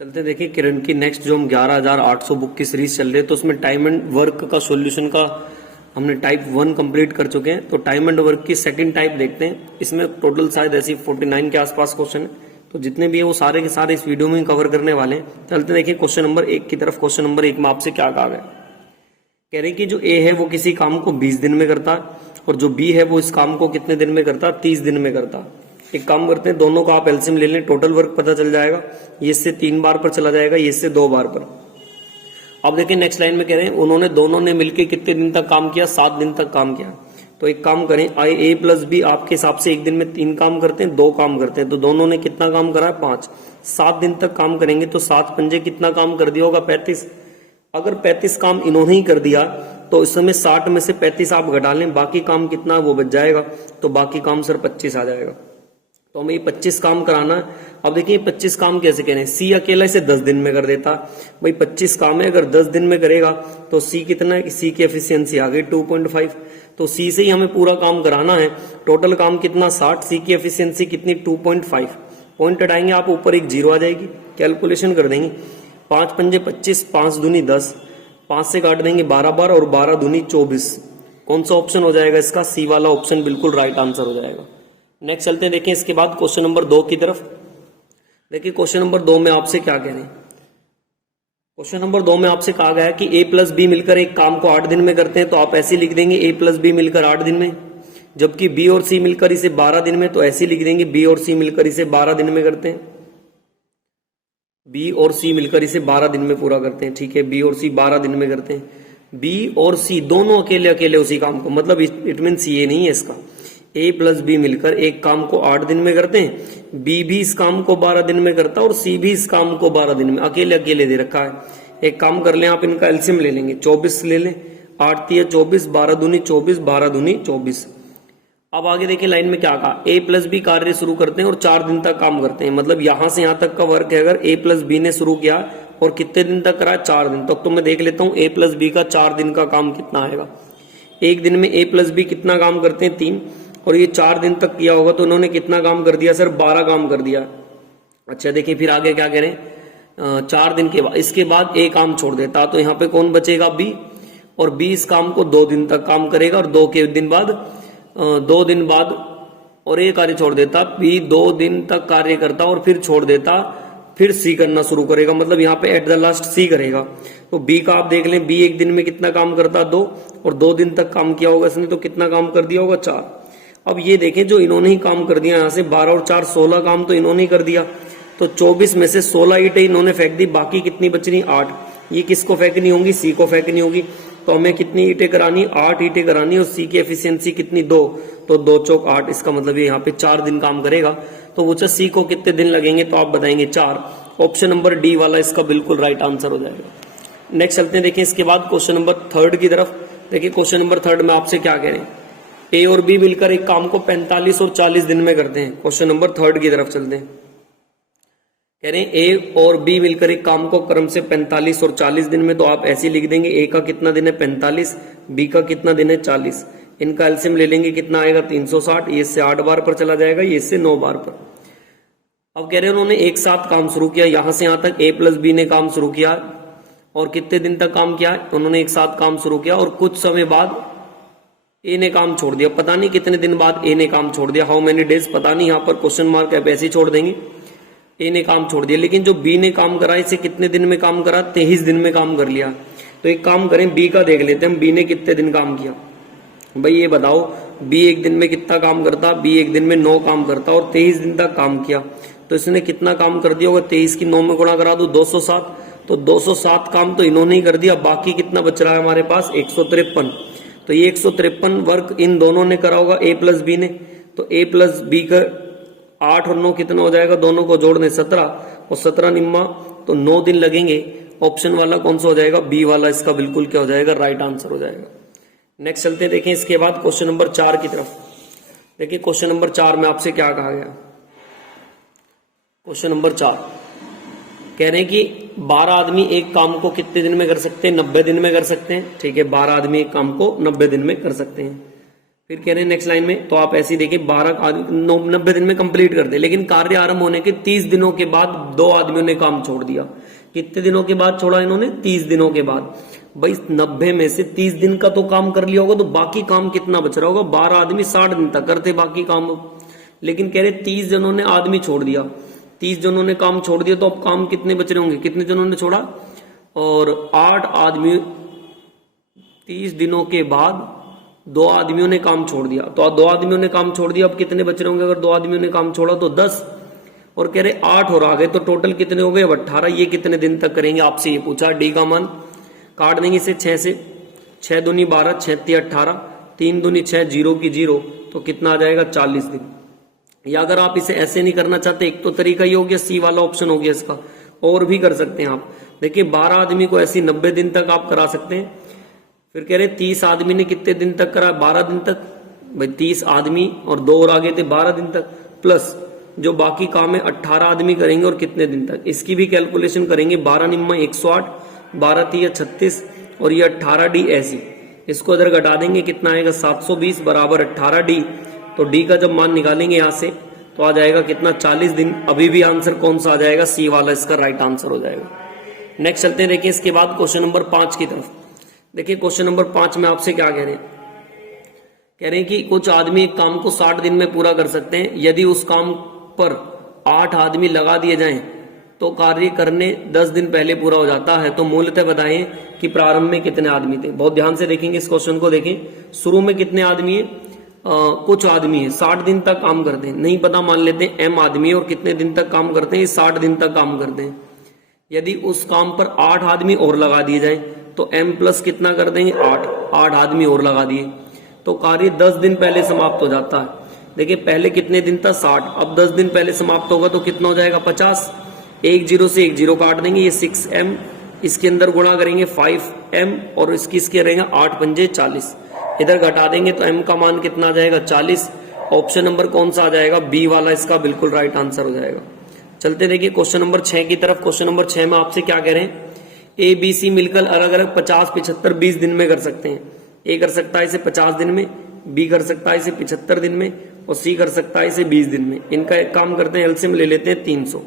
चलते देखिए किरण की नेक्स्ट जो हम 11,800 बुक की सीरीज चल रही है तो उसमें टाइम एंड वर्क का सॉल्यूशन का हमने टाइप 1 कंप्लीट कर चुके हैं। तो टाइम एंड वर्क की सेकंड टाइप देखते हैं। इसमें टोटल शायद ऐसी 49 के आसपास क्वेश्चन है, तो जितने भी है वो सारे के सारे इस वीडियो में ही कवर करने वाले हैं। चलते देखिए क्वेश्चन नंबर 1 की तरफ। क्वेश्चन नंबर 1 में आपसे क्या कहा गया, कह रहे कि जो ए है वो किसी काम को 20 दिन में करता है और जो बी है वो इस काम को कितने दिन में करता है, 30 दिन में करता है। एक काम करते हैं, दोनों को आप एलसीएम ले लें, टोटल वर्क पता चल जाएगा। ये इससे 3 बार पर चला जाएगा, ये इससे 2 बार पर। अब देखिए नेक्स्ट लाइन में कह रहे हैं उन्होंने दोनों ने मिलकर कितने दिन तक काम किया, 7 दिन तक काम किया। तो एक काम करें, आई ए प्लस बी आपके हिसाब से एक दिन में 3 काम करते हैं, 2 काम करते हैं, तो दोनों ने कितना काम करा है, 5। 7 दिन तक काम करेंगे तो 7 पंजे कितना काम कर दिया होगा, 35। अगर 35 काम इन्होंने ही कर दिया तो इस समय 60 में से 35 आप घटा लें, बाकी काम कितना वो बच जाएगा, तो बाकी काम सर 25 आ जाएगा। तो हमें ये 25 काम कराना है। अब देखिए 25 काम कैसे करें, सी अकेला इसे 10 दिन में कर देता। भाई 25 काम है, अगर 10 दिन में करेगा तो सी कितना है, सी की एफिशिएंसी आ गई 2.5। तो सी से ही हमें पूरा काम कराना है। टोटल काम कितना 60, सी की एफिशिएंसी कितनी 2.5। पॉइंट हटाएंगे आप, ऊपर एक 0 आ जाएगी, कैलकुलेशन कर देंगे। 5 पंजे 25, 5 दूनी 10, 5 से काट देंगे 12 बार और 12 दूनी 24। कौन सा ऑप्शन हो जाएगा इसका, सी वाला ऑप्शन बिल्कुल राइट आंसर हो जाएगा। नेक्स्ट चलते हैं, देखें इसके बाद क्वेश्चन नंबर 2 की तरफ। देखिए क्वेश्चन नंबर 2 में आपसे क्या कह रहे हैं। क्वेश्चन नंबर 2 में आपसे कहा गया है कि ए प्लस बी मिलकर एक काम को 8 दिन में करते हैं, तो आप ऐसे लिख देंगे ए प्लस बी मिलकर 8 दिन में। जबकि बी और सी मिलकर इसे 12 दिन में, तो ऐसे लिख देंगे बी और सी मिलकर इसे 12 दिन में करते हैं। बी और सी मिलकर इसे 12 दिन में पूरा करते हैं, ठीक है, बी और सी 12 दिन में करते हैं। बी और सी दोनों अकेले अकेले उसी काम को, मतलब इट मीन्स ये नहीं है इसका, ए प्लस बी मिलकर एक काम को 8 दिन में करते हैं, बी भी इस काम को 12 दिन में करता है और सी भी इस काम को 12 दिन में, अकेले अकेले दे रखा है। एक काम कर लें आप, इनका एलसीएम ले लेंगे, 24 ले लें, 8 तिया 24, 12 दूनी 24, 12 दूनी 24। अब आगे देखिए लाइन में क्या कहा, ए प्लस बी कार्य शुरू करते हैं और 4 दिन तक काम करते हैं। मतलब यहां से यहां तक का वर्क है, अगर ए प्लस बी ने शुरू किया और कितने दिन तक करा, 4 दिन तक। तो मैं देख लेता हूं ए प्लस बी का 4 दिन का काम कितना आएगा। एक दिन में ए प्लस बी कितना काम करते हैं, 3, और ये 4 दिन तक किया होगा तो उन्होंने कितना काम कर दिया सर, 12 काम कर दिया। अच्छा देखिए फिर आगे क्या कह रहे हैं, 4 दिन के बाद इसके बाद ए काम छोड़ देता, तो यहाँ पे कौन बचेगा, बी। और बी इस काम को 2 दिन तक काम करेगा और 2 दिन बाद और ए कार्य छोड़ देता, बी 2 दिन तक कार्य करता और फिर छोड़ देता, फिर सी करना शुरू करेगा। मतलब यहाँ पे एट द लास्ट सी करेगा। तो बी का आप देख लें, बी एक दिन में कितना काम करता, 2, और 2 दिन तक काम किया होगा इसने, तो कितना काम कर दिया होगा, 4। अब ये देखें जो इन्होंने ही काम कर दिया, यहाँ से 12 और 4 16 काम तो इन्होंने ही कर दिया। तो 24 में से 16 ईंटें इन्होंने फेंक दी, बाकी कितनी बच रही, 8। ये किसको फेंकनी होंगी, सी को फेंकनी होगी। तो हमें कितनी ईंटें करानी, 8 ईंटें करानी, और सी की एफिशिएंसी कितनी, 2। तो 2 चौक 8, इसका मतलब ये यहाँ पे 4 दिन काम करेगा। तो वो सी को कितने दिन लगेंगे, तो आप बताएंगे 4। ऑप्शन नंबर डी वाला इसका बिल्कुल राइट आंसर हो जाएगा। नेक्स्ट चलते हैं, देखिए इसके बाद क्वेश्चन नंबर 3 की तरफ। देखिए क्वेश्चन नंबर 3 में आपसे क्या कह रहे हैं, ए और बी मिलकर एक काम को 45 और 40 दिन में करते हैं। क्वेश्चन नंबर 3 की तरफ चलते हैं। कह रहे हैं ए और बी मिलकर एक काम को क्रम से 45 और 40 दिन में, तो आप ऐसे लिख देंगे ए का कितना दिन है 45, बी का कितना दिन है 40। इनका एलसीएम ले लेंगे, कितना आएगा 360। ये इससे 8 बार पर चला जाएगा, ये इससे 9 बार पर। अब कह रहे हैं उन्होंने एक साथ काम शुरू किया, यहां से यहां तक ए प्लस बी ने काम शुरू किया और कितने दिन तक काम किया, उन्होंने एक साथ काम शुरू किया और कुछ समय बाद ए ने काम छोड़ दिया। पता नहीं कितने दिन बाद ए ने काम छोड़ दिया, हाउ मेनी डेज पता नहीं, यहाँ पर क्वेश्चन मार्क है, ऐसे ही छोड़ देंगे। ए ने काम छोड़ दिया, लेकिन जो बी ने काम करा इसे कितने दिन में काम करा, 23 दिन में काम कर लिया। तो एक काम करें, बी का देख लेते हैं, बी ने कितने दिन काम किया। भाई ये बताओ, बी एक दिन में कितना काम करता, बी एक दिन में 9 काम करता और 23 दिन तक काम किया। तो इसने कितना काम कर दिया होगा, 23 की 9 में गुणा करा दो, 207। तो 207 काम तो इन्होंने ही कर दिया, बाकी कितना बच रहा है हमारे पास, 153। तो ये 153 वर्क इन दोनों ने करा होगा, ए प्लस बी ने। तो ए प्लस बी का 8 और 9 कितना हो जाएगा, दोनों को जोड़ने 17 और 17 निम्मा, तो 9 दिन लगेंगे। ऑप्शन वाला कौन सा हो जाएगा, बी वाला इसका बिल्कुल क्या हो जाएगा, राइट आंसर हो जाएगा। नेक्स्ट चलते हैं, देखें इसके बाद क्वेश्चन नंबर 4 की तरफ। देखिए क्वेश्चन नंबर 4 में आपसे क्या कहा गया। क्वेश्चन नंबर 4 कह रहे हैं कि 12 आदमी एक काम को कितने दिन में कर सकते हैं, 90 दिन में कर सकते हैं। ठीक है, 12 आदमी एक काम को 90 दिन में कर सकते हैं। फिर कह रहे हैं नेक्स्ट लाइन में, तो आप ऐसे ही देखिए 90 दिन में कंप्लीट कर दे, लेकिन कार्य आरंभ होने के 30 दिनों के बाद 2 आदमियों ने काम छोड़ दिया। कितने दिनों के बाद छोड़ा इन्होंने? 30 दिनों के बाद। भाई 90 में से 30 दिन का तो काम कर लिया होगा, तो बाकी काम कितना बच रहा होगा? 12 आदमी 60 दिन तक करते बाकी काम, लेकिन कह रहे 30 जनों ने आदमी छोड़ दिया, 30 जनों ने काम छोड़ दिया, तो अब काम कितने बच रहे होंगे? कितने जनों ने छोड़ा? और 8 आदमी 30 दिनों के बाद 2 आदमियों ने काम छोड़ दिया, तो 2 आदमियों ने काम छोड़ दिया, अब कितने बच रहे होंगे? अगर 2 आदमियों ने काम छोड़ा तो 10, और कह रहे 8 और आ गए, तो टोटल कितने हो गए? अब 18। ये कितने दिन तक करेंगे? आपसे ये पूछा। डी का मान काट देंगे इसे 6 से, 6 दूनी 12, 6 तिया 18, 3 दूनी 6, 0 की 0, तो कितना आ जाएगा? 40 दिन। या अगर आप इसे ऐसे नहीं करना चाहते, एक तो तरीका ये हो गया, सी वाला ऑप्शन हो गया इसका, और भी कर सकते हैं आप। देखिए 12 आदमी को ऐसी 90 दिन तक आप करा सकते हैं। फिर कह रहे 30 आदमी ने कितने दिन तक करा? 12 दिन तक। भाई 30 आदमी और 2 और आगे थे 12 दिन तक, प्लस जो बाकी काम है 18 आदमी करेंगे और कितने दिन तक, इसकी भी कैलकुलेशन करेंगे। 12 निम्मा 108, 12 तिया 36, और ये 18 डी ऐसी, इसको इधर घटा देंगे, कितना आएगा? 720 बराबर 18 डी। तो डी का जब मान निकालेंगे यहां से, तो आ जाएगा कितना? 40 दिन। अभी भी आंसर कौन सा आ जाएगा? सी वाला इसका राइट आंसर हो जाएगा। नेक्स्ट चलते हैं, देखिए इसके बाद क्वेश्चन नंबर 5 की तरफ। देखिए क्वेश्चन नंबर 5 में आपसे क्या कह रहे हैं? कह रहे हैं कि कुछ आदमी एक काम को 60 दिन में पूरा कर सकते हैं। यदि उस काम पर 8 आदमी लगा दिए जाएं तो कार्य करने 10 दिन पहले पूरा हो जाता है। तो मूलतः बताएं कि प्रारंभ में कितने आदमी थे। बहुत ध्यान से देखेंगे इस क्वेश्चन को। देखें शुरू में कितने आदमी है? कुछ आदमी है 60 दिन तक काम करते हैं, नहीं पता, मान लेते हैं एम आदमी है, और कितने दिन तक काम करते हैं? 60 दिन तक काम करते हैं। यदि उस काम पर 8 आदमी और लगा दिए जाए तो m प्लस कितना कर देंगे? 8 आदमी और लगा दिए तो कार्य 10 दिन पहले समाप्त हो जाता है। देखिए पहले कितने दिन था? 60, अब 10 दिन पहले समाप्त होगा तो कितना हो जाएगा? 50। 1 0 से 1 0 काट देंगे, ये 6m, इसके अंदर गुणा करेंगे 5m, और इसके रहेंगे 8 पंजे 40, इधर घटा देंगे तो m का मान कितना आ जाएगा? 40। ऑप्शन नंबर कौन सा आ जाएगा? बी वाला इसका बिल्कुल राइट आंसर हो जाएगा। चलते देखिए क्वेश्चन नंबर 6 की तरफ। क्वेश्चन नंबर 6 में आपसे क्या कह रहे हैं? ए बी सी मिलकर अलग अलग 50, 75, 20 दिन में कर सकते हैं। ए कर सकता है इसे 50 दिन में, बी कर सकता है इसे 75 दिन में, और सी कर सकता है इसे 20 दिन में। इनका एक काम करते हैं, एलसीएम ले लेते हैं 300,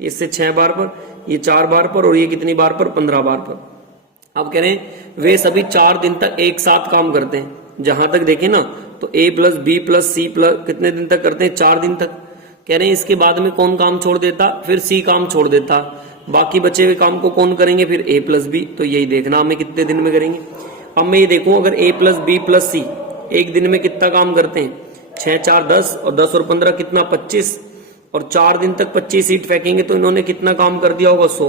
इससे 6 बार पर, ये 4 बार पर, और ये कितनी बार पर? 15 बार पर। अब कह रहे हैं वे सभी 4 दिन तक एक साथ काम करते हैं। जहां तक देखें ना, तो A plus B plus C plus कितने दिन तक करते हैं? 4 दिन तक। कह रहे हैं इसके बाद में कौन काम छोड़ देता? फिर सी काम छोड़ देता। बाकी बचे हुए काम को कौन करेंगे? फिर ए प्लस बी। तो यही देखना हमें कितने दिन में करेंगे। अब मैं ये देखूं, अगर ए प्लस बी प्लस सी एक दिन में कितना काम करते हैं? 6 4 10, और 10 और 15 कितना? 25, और 4 दिन तक 25 ईंट फेंकेंगे तो इन्होंने कितना काम कर दिया होगा? 100।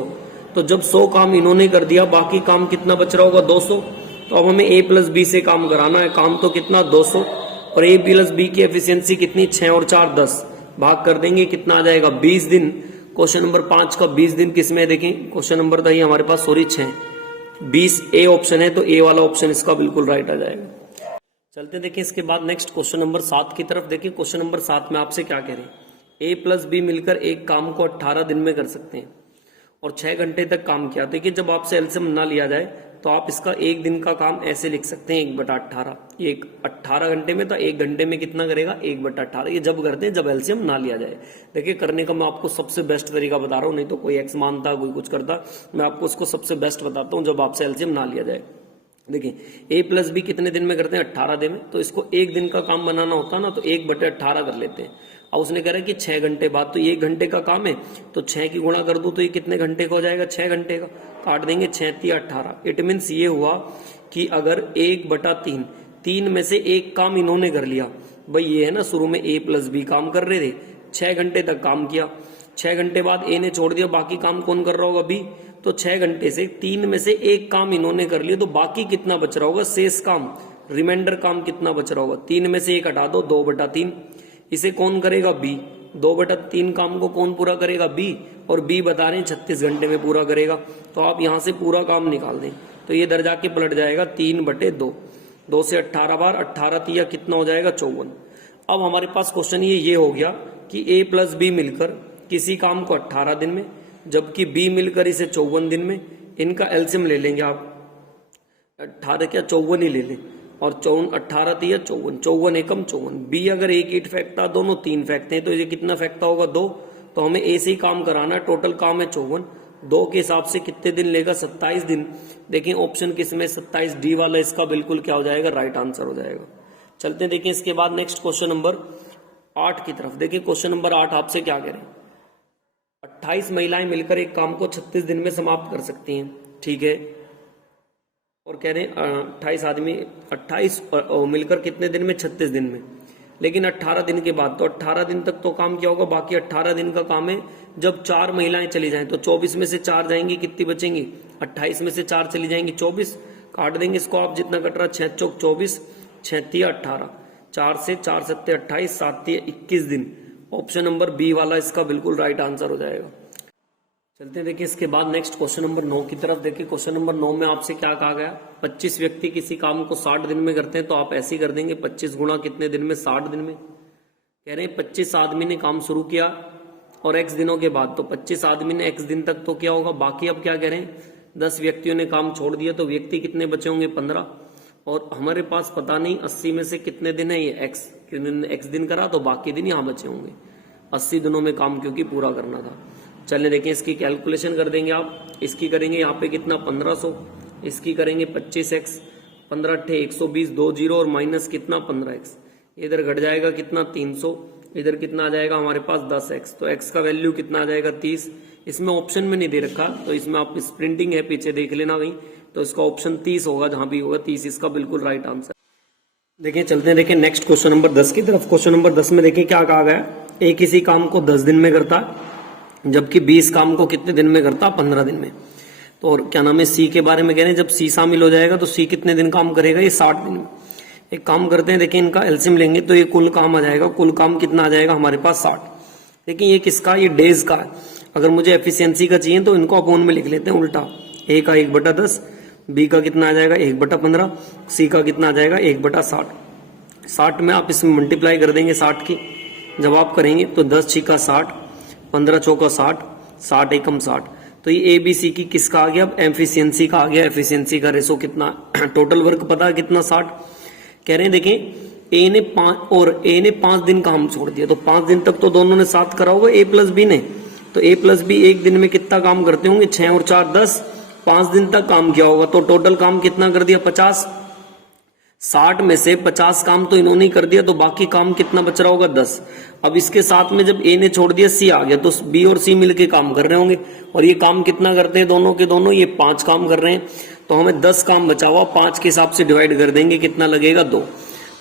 तो जब 100 काम इन्होंने कर दिया, बाकी काम कितना बच रहा होगा? 200। तो अब हमें ए प्लस बी से काम कराना है। काम तो कितना? 200, और ए प्लस बी की एफिशिएंसी कितनी? 6 और 4 10, भाग कर देंगे, कितना आ जाएगा? 20 दिन। क्वेश्चन नंबर 5 का 20 दिन किसमें? देखें क्वेश्चन नंबर था ये हमारे पास, सॉरी 6, 20 ए ऑप्शन है, तो ए वाला ऑप्शन इसका बिल्कुल राइट आ जाएगा। चलते देखिए इसके बाद नेक्स्ट क्वेश्चन नंबर 7 की तरफ। देखिए क्वेश्चन नंबर 7 में आपसे क्या कह रहे हैं? ए प्लस बी मिलकर एक काम को 18 दिन में कर सकते हैं और 6 घंटे तक काम किया। देखिए जब आपसे एलसीएम ना लिया जाए तो आप इसका एक दिन का काम ऐसे लिख सकते हैं 1/18। ये 18 घंटे में था, 1 घंटे में कितना करेगा? 1/18। ये जब करते हैं जब एलसीएम ना लिया जाए। देखिए करने का मैं आपको सबसे बेस्ट तरीका बता रहा हूँ, नहीं तो कोई एक्स मानता कोई कुछ करता, मैं आपको उसको सबसे बेस्ट बताता हूँ जब आपसे एलसीएम ना लिया जाए। देखिए ए प्लस बी कितने दिन में करते हैं? 18 दिन में। तो इसको एक दिन का काम बनाना होता ना, तो 1/18 कर लेते हैं। अब उसने कह रहा है कि 6 घंटे बाद, तो ये 1 घंटे का काम है, तो 6 की गुणा कर दूं तो ये कितने घंटे का हो जाएगा? 6 घंटे का। काट देंगे 6 तिया 18। इट मीन्स ये हुआ कि अगर 1/3, 3 में से एक काम इन्होंने कर लिया। भाई ये है ना, शुरू में ए प्लस बी काम कर रहे थे, 6 घंटे तक काम किया, 6 घंटे बाद ए ने छोड़ दिया, बाकी काम कौन कर रहा होगा? बी। तो 6 घंटे से 3 में से एक काम इन्होंने कर लिया, तो बाकी कितना बच रहा होगा? शेष काम, रिमाइंडर काम कितना बच रहा होगा? 3 में से 1 हटा दो, 2/3। इसे कौन करेगा? बी। 2/3 काम को कौन पूरा करेगा? बी। और बी बता रहे हैं 36 घंटे में पूरा करेगा। तो आप यहां से पूरा काम निकाल दें तो ये दर जाके पलट जाएगा 3/2। 2 से 18 बार, 18 तिया कितना हो जाएगा? 54। अब हमारे पास क्वेश्चन ये हो गया कि ए प्लस बी मिलकर किसी काम को 18 दिन में, जबकि बी मिलकर इसे 54 दिन में। इनका एलसीएम ले लेंगे आप, 18 क्या 54 ही ले लें। और 54 18 तिया 54, 54 एकम 54। बी अगर एक ईट फेंकता, दोनों 3 फेंकते हैं, तो ये कितना फेंकता होगा 2। तो हमें ए से ही काम कराना है, टोटल काम है 54। 2 के हिसाब से कितने दिन लेगा 27 दिन। देखिए ऑप्शन किसमें 27 डी वाला इसका बिल्कुल क्या हो जाएगा, राइट आंसर हो जाएगा। चलते हैं देखिए इसके बाद नेक्स्ट क्वेश्चन नंबर 8 की तरफ। देखिए क्वेश्चन नंबर 8 आपसे क्या कह रहे हैं, 28 महिलाएं मिलकर एक काम को 36 दिन में समाप्त कर सकती हैं, ठीक है। और कह रहे हैं 28 आदमी 28 मिलकर कितने दिन में, 36 दिन में। लेकिन 18 दिन के बाद, तो 18 दिन तक तो काम क्या होगा, बाकी 18 दिन का काम है। जब 4 महिलाएं चली जाएं तो 24 में से 4 जाएंगी, कितनी बचेंगी, 28 में से 4 चली जाएंगी 24। काट देंगे इसको आप, जितना कट रहा 6 चौक 24, 6 तिया 18, 4 से 4 सत्ते 28, 7 तिया 21 दिन। ऑप्शन नंबर बी वाला इसका बिल्कुल राइट आंसर हो जाएगा। चलते हैं देखिए इसके बाद नेक्स्ट क्वेश्चन नंबर 9 की तरफ। देखिए क्वेश्चन नंबर 9 में आपसे क्या कहा गया, 25 व्यक्ति किसी काम को 60 दिन में करते हैं, तो आप ऐसे ही कर देंगे 25 गुणा कितने दिन में, 60 दिन में। कह रहे हैं 25 आदमी ने काम शुरू किया और x दिनों के बाद, तो 25 आदमी ने x दिन तक तो क्या होगा, बाकी अब क्या कह रहे हैं 10 व्यक्तियों ने काम छोड़ दिया, तो व्यक्ति कितने बचे होंगे 15। और हमारे पास पता नहीं 80 में से कितने दिन है ये x दिन करा, तो बाकी दिन यहाँ बचे होंगे। 80 दिनों में काम क्योंकि पूरा करना था। चलिए देखें इसकी कैलकुलेशन कर देंगे आप। इसकी करेंगे यहाँ पे कितना 1500, इसकी करेंगे 25x, 15 अट्ठे 120, 2 जीरो और माइनस कितना 15x, इधर घट जाएगा कितना 300, इधर कितना आ जाएगा हमारे पास 10x, तो x का वैल्यू कितना आ जाएगा 30। इसमें ऑप्शन में नहीं दे रखा, तो इसमें आप प्रिंटिंग है पीछे देख लेना भाई, तो इसका ऑप्शन 30 होगा, जहां भी होगा 30 इसका बिल्कुल राइट आंसर। देखिए चलते हैं देखिए नेक्स्ट क्वेश्चन नंबर 10 की तरफ। क्वेश्चन नंबर 10 में देखिए क्या कहा गया, ए किसी काम को 10 दिन में करता है, जबकि 20 काम को कितने दिन में करता, 15 दिन में। तो और क्या नाम है, सी के बारे में कह रहे हैं, जब सी शामिल हो जाएगा तो सी कितने दिन काम करेगा, ये 60 दिन में। एक काम करते हैं, देखिए इनका एलसीएम लेंगे तो ये कुल काम आ जाएगा, कुल काम कितना आ जाएगा हमारे पास 60। देखिए ये किसका, ये डेज का है। अगर मुझे एफिशिएंसी का चाहिए तो इनको अपोन में लिख लेते हैं उल्टा, ए का 1/10, बी का कितना आ जाएगा 1/15, सी का कितना आ जाएगा 1/60। 60 में आप इसमें मल्टीप्लाई कर देंगे 60 की, जब आप करेंगे तो 10 छीका 60, 15 चौका 60, 60 एकम 60। तो ये ए बी सी की किसका आ गया, अब एफिशिएंसी का आ गया। एफिशिएंसी का रेशो कितना, टोटल वर्क पता है कितना 60। कह रहे हैं देखें ए ने 5 दिन काम छोड़ दिया, तो 5 दिन तक तो दोनों ने साथ करा होगा, ए प्लस बी ने। तो ए प्लस बी एक दिन में कितना काम करते होंगे, 6 और 4 10, 5 दिन तक काम किया होगा, तो टोटल काम कितना कर दिया 50। 60 में से 50 काम तो इन्होंने ही कर दिया, तो बाकी काम कितना बच रहा होगा 10। अब इसके साथ में जब ए ने छोड़ दिया सी आ गया, तो बी और सी मिलके काम कर रहे होंगे, और ये काम कितना करते हैं दोनों के दोनों, ये 5 काम कर रहे हैं। तो हमें 10 काम बचा हुआ, 5 के हिसाब से डिवाइड कर देंगे, कितना लगेगा 2।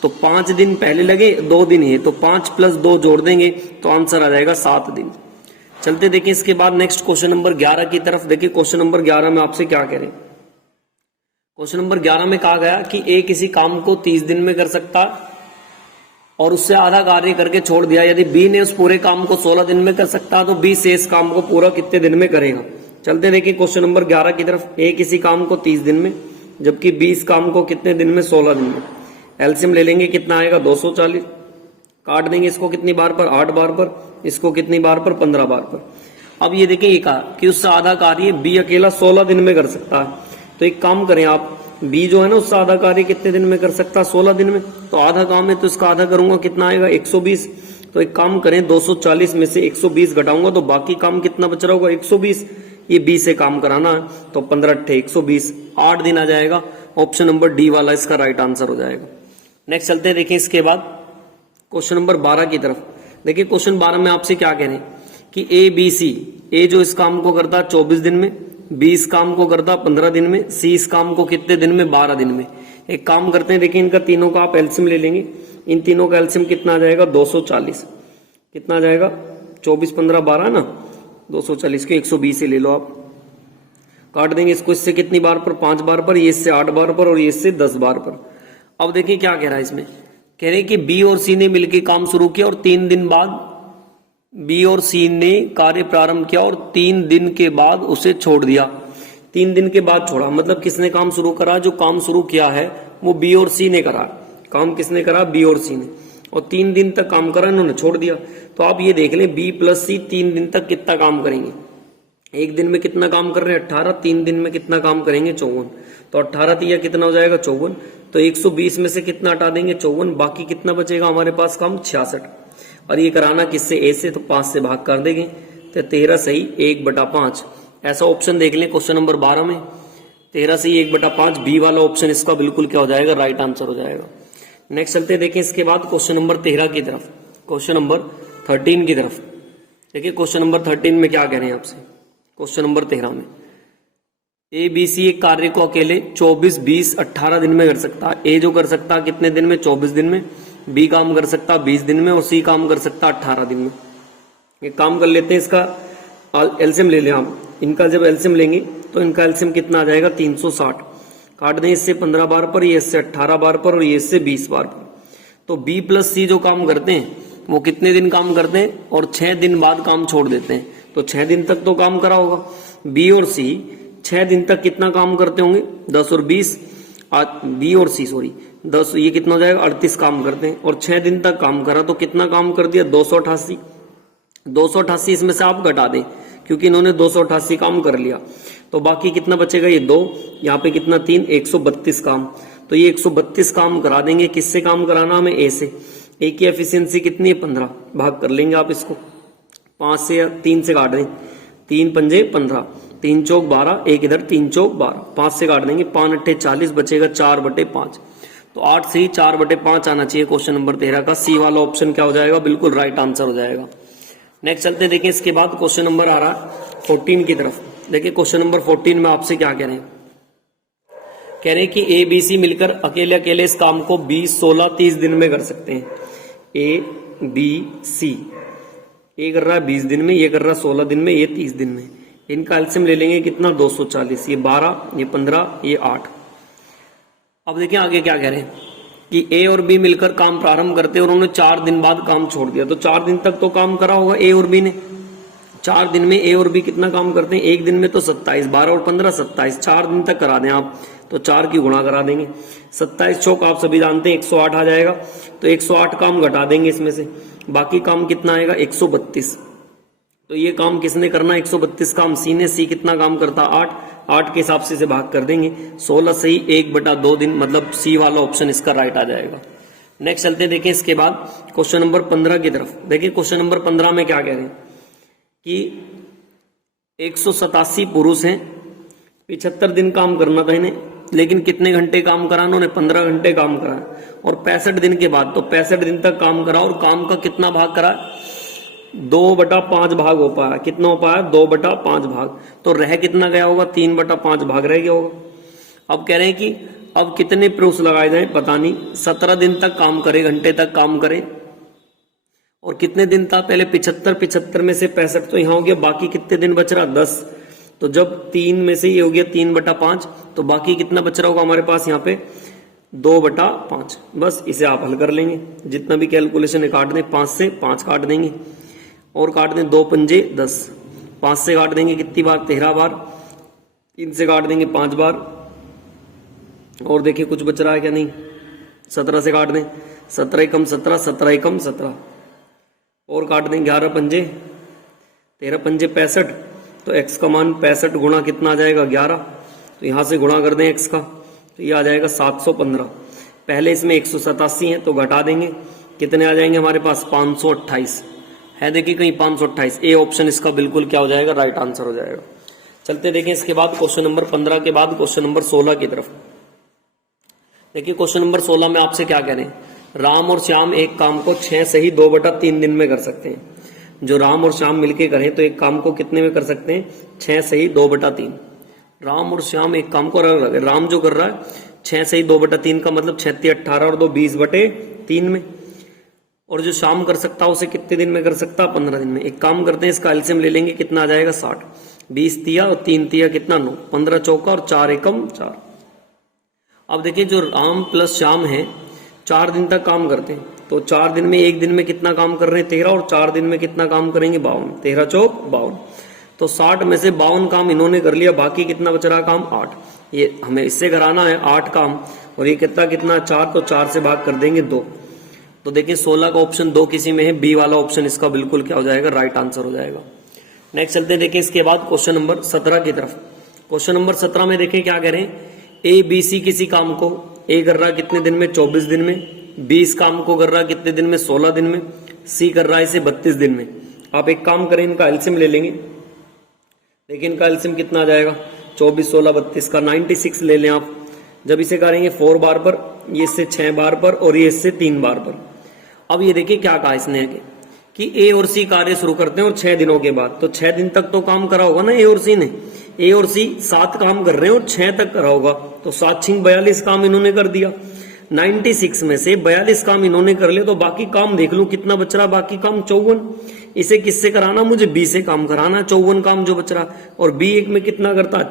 तो 5 दिन पहले लगे, 2 दिन है, तो 5 + 2 जोड़ देंगे तो आंसर आ जाएगा 7 दिन। चलते देखिए इसके बाद नेक्स्ट क्वेश्चन नंबर 11 की तरफ। देखिए क्वेश्चन नंबर 11 में आपसे क्या कह रहे हैं, क्वेश्चन नंबर 11 में कहा गया कि ए किसी काम को 30 दिन में कर सकता और उससे आधा कार्य करके छोड़ दिया। यदि बी ने उस पूरे काम को 16 दिन में कर सकता है, तो बी से इस काम को पूरा कितने दिन में करेगा। चलते देखिए क्वेश्चन नंबर 11 की तरफ। ए किसी काम को 30 दिन में, जबकि 20 काम को कितने दिन में, 16 दिन में। एलसीएम ले लेंगे, कितना आएगा 240। काट देंगे इसको कितनी बार पर, 8 बार पर, इसको कितनी बार पर, 15 बार पर। अब ये देखिए ये कहा कि उससे आधा कार्य बी अकेला 16 दिन में कर सकता है, तो एक काम करें आप, बी जो है ना उससे आधा कार्य कितने दिन में कर सकता है, 16 दिन में। तो आधा काम है तो इसका आधा करूंगा, कितना आएगा 120। तो एक काम करें, 240 में से 120 घटाऊंगा तो बाकी काम कितना बच रहा होगा 120। ये बी से काम कराना है, तो 15 अट्ठे 120, 8 दिन आ जाएगा। ऑप्शन नंबर डी वाला इसका राइट आंसर हो जाएगा। नेक्स्ट चलते हैं देखिए इसके बाद क्वेश्चन नंबर 12 की तरफ। देखिए क्वेश्चन 12 में आपसे क्या कह रहे हैं कि ए बी सी, ए जो इस काम को करता है 24 दिन में, बी इस काम को करता 15 दिन में, सी इस काम को कितने दिन में, 12 दिन में। एक काम करते हैं, देखिए इनका तीनों का आप एलसीएम ले लेंगे। इन तीनों का एलसीएम कितना आ जाएगा 240। कितना आ जाएगा 24 15 12 ना, 240 के 120 से ले लो आप। काट देंगे इसको, इससे कितनी बार पर, 5 बार पर, ये इससे 8 बार पर और ये इससे 10 बार पर। अब देखिए क्या कह रहा है इसमें, कह रहे हैं कि बी और सी ने मिलकर काम शुरू किया और 3 दिन बाद बी और सी ने कार्य प्रारंभ किया और 3 दिन के बाद उसे छोड़ दिया। 3 दिन के बाद छोड़ा, मतलब किसने काम शुरू करा, जो काम शुरू किया है वो बी और सी ने करा। काम किसने करा, बी और सी ने, और 3 दिन तक काम करा, इन्होंने छोड़ दिया। तो आप ये देख लें बी प्लस सी 3 दिन तक कितना काम करेंगे, एक दिन में कितना काम कर रहे हैं 18, 3 दिन में कितना काम करेंगे 54। तो 18 तिया कितना हो जाएगा 54। तो 120 में से कितना हटा देंगे 54, बाकी कितना बचेगा हमारे पास काम 66। और ये कराना किससे ए से, तो 5 से भाग कर देंगे। तो 13 सही 1/5 ऐसा ऑप्शन देख लें क्वेश्चन नंबर 12 में। 13 सही 1/5 बी वाला ऑप्शन इसका बिल्कुल क्या हो जाएगा, राइट आंसर हो जाएगा। नेक्स्ट चलते देखें इसके बाद क्वेश्चन नंबर 13 की तरफ, क्वेश्चन नंबर 13 की तरफ। देखिए क्वेश्चन नंबर 13 में क्या कह रहे हैं आपसे, क्वेश्चन नंबर 13 में ए बी सी एक कार्य को अकेले 24, 20, 18 दिन में कर सकता है। ए जो कर सकता है कितने दिन में, 24 दिन में। बी काम कर सकता है 20 दिन में और सी काम कर सकता है 18 दिन में। ये काम कर लेते हैं, इसका एलसीएम ले लें आप। इनका जब एलसीएम लेंगे तो इनका एलसीएम कितना आ जाएगा 360। काट दें इससे 15 बार पर, ये इससे 18 बार पर और ये इससे 20 बार पर। तो बी प्लस सी जो काम करते हैं वो कितने दिन काम करते हैं और 6 दिन बाद काम छोड़ देते हैं। तो 6 दिन तक तो काम करा होगा। बी और सी 6 दिन तक कितना काम करते होंगे, 10 और 20, बी और सी सॉरी 10, ये कितना हो जाएगा 38 काम करते हैं। और 6 दिन तक काम करा तो कितना काम कर दिया 288। 288 इसमें से आप घटा दें क्योंकि इन्होंने 288 काम कर लिया। तो बाकी कितना बचेगा, ये 2, यहाँ पे कितना 3, 132 काम। तो ये 132 काम करा देंगे। किससे काम कराना हमें, ए से। ए की एफिशिएंसी कितनी है 15, भाग कर लेंगे आप इसको 5 से या 3 से काट दें। 3 पंजे 15, 3 चौक 12, एक इधर 3 चौक 12, 5 से काट देंगे 5 अट्ठे 40, बचेगा 4/5। तो 8 से ही 4/5 आना चाहिए क्वेश्चन नंबर 13 का। सी वाला ऑप्शन क्या हो जाएगा, बिल्कुल राइट आंसर हो जाएगा। नेक्स्ट चलते देखिए इसके बाद क्वेश्चन नंबर आ रहा 14 की तरफ। देखिए क्वेश्चन नंबर 14 में आपसे क्या कह रहे हैं, कह रहे हैं कि ए बी सी मिलकर अकेले अकेले इस काम को 20, 16, 30 दिन में कर सकते हैं। ए बी सी, ए कर रहा है 20 दिन में, ये कर रहा है 16 दिन में, ये 30 दिन में। इनका एलसीएम ले लेंगे कितना 240, ये 12, ये 15, ये 8। अब देखिए आगे क्या कह रहे हैं कि ए और बी मिलकर काम प्रारंभ करते हैं और उन्होंने 4 दिन बाद काम छोड़ दिया। तो 4 दिन तक तो काम करा होगा ए और बी ने। 4 दिन में ए और बी कितना काम करते हैं, एक दिन में तो 27, 12 और 15 27, 4 दिन तक करा दें आप तो 4 की गुणा करा देंगे। 27 चौक आप सभी जानते हैं 108 आ जाएगा। तो 108 काम घटा देंगे इसमें से, बाकी काम कितना आएगा 132। तो ये काम किसने करना 132 काम, सी ने। सी कितना काम करता 8, 8 के हिसाब से भाग कर देंगे 16 से ही 1/2 दिन, मतलब सी वाला ऑप्शन इसका राइट आ जाएगा। नेक्स्ट चलते देखें इसके बाद क्वेश्चन नंबर 15 की तरफ। देखिए क्वेश्चन नंबर 15 में क्या कह रहे हैं कि 187 पुरुष हैं, 75 दिन काम करना था इन्हें, लेकिन कितने घंटे काम करा उन्होंने 15 घंटे काम करा। और 65 दिन के बाद, तो 65 दिन तक काम करा और काम का कितना भाग करा 2/5 भाग हो पाया। कितना हो पाया 2/5 भाग। तो रह कितना गया होगा 3/5 भाग रह गया होगा। अब कह रहे हैं कि अब कितने पुरुष लगाए जाए पता नहीं, 17 दिन तक काम करे, घंटे तक काम करे। और कितने दिन था पहले 75 में से 65 तो यहां हो गया, बाकी कितने दिन बच रहा 10। तो जब 3 में से ये हो गया 3/5 तो बाकी कितना बच रहा होगा हमारे पास यहाँ पे 2/5। बस इसे आप हल कर लेंगे, जितना भी कैलकुलेशन है काट दें, 5 से 5 काट देंगे और काट दें 2 पंजे 10, 5 से काट देंगे कितनी बार 13 बार, 3 से काट देंगे 5 बार। और देखिए कुछ बच रहा है क्या, नहीं। 17 से काट दें 17 एकम 17, 17 एकम 17 और काट दें 11 पंजे 13 पंजे 65। तो x का मान 65 गुणा कितना आ जाएगा 11। तो यहां से गुणा कर दें x का, तो ये आ जाएगा 715। पहले इसमें 187 है तो घटा देंगे, कितने आ जाएंगे हमारे पास 528 है। देखिए कहीं 528, ए ऑप्शन इसका बिल्कुल क्या हो जाएगा, राइट आंसर हो जाएगा। चलते देखें इसके बाद क्वेश्चन नंबर 15 के बाद क्वेश्चन नंबर 16 की तरफ। देखिए क्वेश्चन नंबर 16 में आपसे क्या कह रहे हैं, राम और श्याम एक काम को 6 से ही 2/3 दिन में कर सकते हैं। जो राम और श्याम मिलके करें तो एक काम को कितने में कर सकते हैं 6 से ही 2/3। राम और श्याम एक काम को अलग, राम जो कर रहा है 6 से ही 2/3 का मतलब 6 × 18 और 2 20/3 में। और जो श्याम कर सकता है उसे कितने दिन में कर सकता है 15 दिन में। एक काम करते हैं इसका एलसीएम ले लेंगे, कितना आ जाएगा 60। 20 तिया और 3 तिया कितना 9, 15 चौका और 4 एकम 4। अब देखिए जो राम प्लस श्याम है 4 दिन तक काम करते हैं, तो 4 दिन में एक दिन में कितना काम कर रहे हैं 13 और 4 दिन में कितना काम करेंगे 52, 13 चौक 52। तो 60 में से 52 काम इन्होंने कर लिया, बाकी कितना बच रहा काम 8। ये हमें इससे कराना है 8 काम और ये कितना 4, तो 4 से भाग कर देंगे 2। तो देखिए 16 का ऑप्शन 2 किसी में है, बी वाला ऑप्शन इसका बिल्कुल क्या हो जाएगा, राइट आंसर हो जाएगा। नेक्स्ट चलते देखें इसके बाद क्वेश्चन नंबर 17 की तरफ। क्वेश्चन नंबर 17 में देखें क्या कह रहे हैं, ए बी सी किसी काम को ए कर रहा कितने दिन में 24 दिन में, बी इस काम को कर रहा कितने दिन में 16 दिन में, सी कर रहा है इसे 32 दिन में। आप एक काम करें, इनका एलसीएम ले लेंगे। देखिए इनका एलसीएम कितना आ जाएगा, 24 16 32 का 96 ले लें आप। जब इसे करेंगे 4 बार पर, ये इससे 6 बार पर और ये इससे 3 बार पर। अब ये देखिए क्या कहा इसने कि ए और सी कार्य शुरू करते हैं और 6 दिनों के बाद, तो 6 दिन तक तो काम करा होगा ना ए और सी ने। ए और सी 7 काम कर रहे हैं और 6 तक करा होगा, तो 7 6 42 काम इन्होंने कर दिया। 96 में से 42 काम इन्होंने कर लिया, तो बाकी काम देख लूं कितना बच रहा, बाकी काम 54। इसे किससे कराना, मुझे बी से काम कराना, 54 काम जो बच रहा। और बी एक में कितना करता,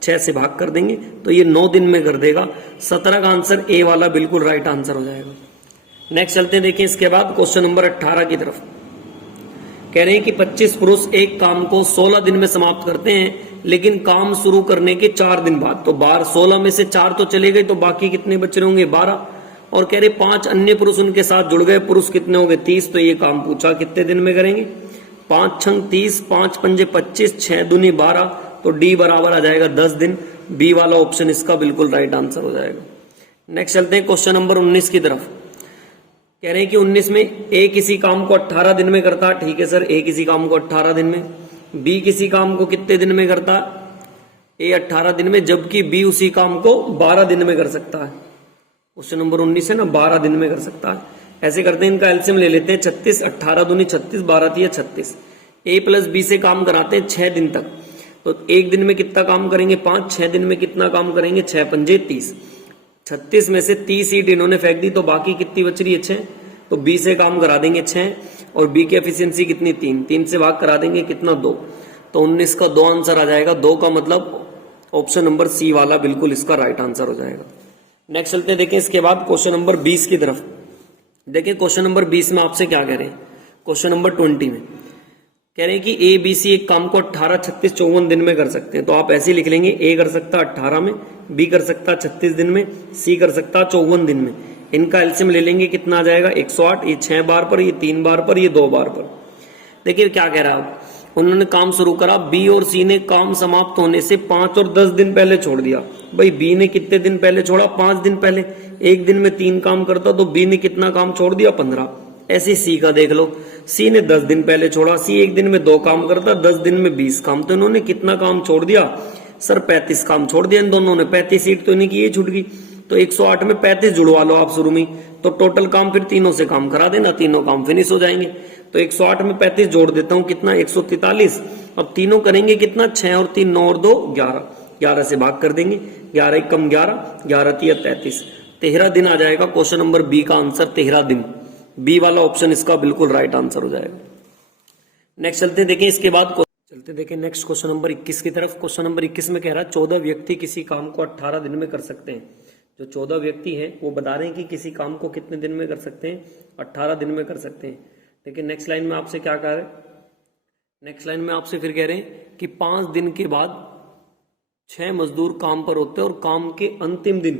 6 से भाग कर देंगे तो ये 9 दिन में कर देगा। 17 का आंसर ए वाला बिल्कुल राइट आंसर हो जाएगा। नेक्स्ट चलते हैं, देखिए इसके बाद क्वेश्चन नंबर 18 की तरफ। कह रहे हैं कि 25 पुरुष एक काम को 16 दिन में समाप्त करते हैं, लेकिन काम शुरू करने के 4 दिन बाद। तो 16 में से 4 तो चले गए, तो बाकी कितने बच रहे होंगे, 12। और कह रहे 5 अन्य पुरुष उनके साथ जुड़ गए, पुरुष कितने हो गए 30। तो ये काम पूछा कितने दिन में करेंगे, 5 6 30, 5 पंजे 25, 6 दूनी 12, तो डी बराबर आ जाएगा 10 दिन। बी वाला ऑप्शन इसका बिल्कुल राइट आंसर हो जाएगा। नेक्स्ट चलते हैं क्वेश्चन नंबर 19 की तरफ। कह रहे हैं कि 19 में ए किसी काम को 18 दिन में करता, ठीक है सर, ए किसी काम को 18 दिन में। बी किसी काम को कितने दिन में करता, ए 18 दिन में, जबकि बी उसी काम को 12 दिन में कर सकता है। क्वेश्चन नंबर 19 है ना, 12 दिन में कर सकता है। ऐसे करते हैं, इनका एलसीएम ले लेते हैं। 36 18 दूनी 36, 12 तिया 36। ए प्लस बी से काम कराते हैं 6 दिन तक, तो एक दिन में कितना काम करेंगे 5, 6 दिन में कितना काम करेंगे 6 पंजे 30। 36 में से 30 ईट इन्होंने फेंक दी, तो बाकी कितनी बच रही है 6। तो बी से काम करा देंगे 6, और बी की एफिशिएंसी कितनी 3 से भाग करा देंगे कितना 2। तो 19 का 2 आंसर आ जाएगा। 2 का मतलब ऑप्शन नंबर सी वाला बिल्कुल इसका राइट आंसर हो जाएगा। नेक्स्ट चलते हैं, देखें इसके बाद क्वेश्चन नंबर 20 की तरफ। देखिए क्वेश्चन नंबर 20 में आपसे क्या कह रहे हैं, क्वेश्चन नंबर 20 में कह रहे हैं कि ए बी सी एक काम को 18 36 54 दिन में कर सकते हैं। तो आप ऐसे लिख लेंगे, ए कर सकता 18 में, बी कर सकता 36 दिन में, सी कर सकता 54 दिन में। इनका एलसीएम ले लेंगे, कितना आ जाएगा 108। ये 6 बार पर, ये 3 बार पर, ये 2 बार पर। देखिए क्या कह रहा है, उन्होंने काम शुरू करा, बी और सी ने काम समाप्त होने से 5 और 10 दिन पहले छोड़ दिया। भाई बी ने कितने दिन पहले छोड़ा, 5 दिन पहले। एक दिन में 3 काम करता, तो बी ने कितना काम छोड़ दिया 15। ऐसे सी का देख लो, सी ने 10 दिन पहले छोड़ा, सी एक दिन में 2 काम करता, 10 दिन में 20 काम, तो इन्होंने कितना काम छोड़ दिया सर 35 काम छोड़ दिया इन दोनों ने। 35 सीट तो इन्हीं की ये छूट गई, तो 108 में 35 जुड़वा लो आप शुरू में, तो टोटल काम फिर तीनों से काम करा देना, तीनों काम फिनिश हो जाएंगे। तो 108 में 35 जोड़ देता हूं, कितना 143। अब तीनों करेंगे कितना 6 और 3 9 और 2 11, 11 से भाग कर देंगे, 11 एक कम 11, 11 तिया 33, 13 दिन आ जाएगा। क्वेश्चन नंबर बी का आंसर 13 दिन। बी वाला ऑप्शन इसका बिल्कुल राइट आंसर हो जाएगा। नेक्स्ट चलते देखें, इसके बाद चलते देखें नेक्स्ट क्वेश्चन नंबर 21 की तरफ। क्वेश्चन नंबर 21 में कह रहा है 14 व्यक्ति किसी काम को 18 दिन में कर सकते हैं। जो 14 व्यक्ति हैं वो बता रहे हैं कि किसी काम को कितने दिन में कर सकते हैं, 18 दिन में कर सकते हैं। लेकिन नेक्स्ट लाइन में आपसे क्या कह रहे हैं, नेक्स्ट लाइन में आपसे फिर कह रहे हैं कि 5 दिन के बाद 6 मजदूर काम पर होते हैं और काम के अंतिम दिन।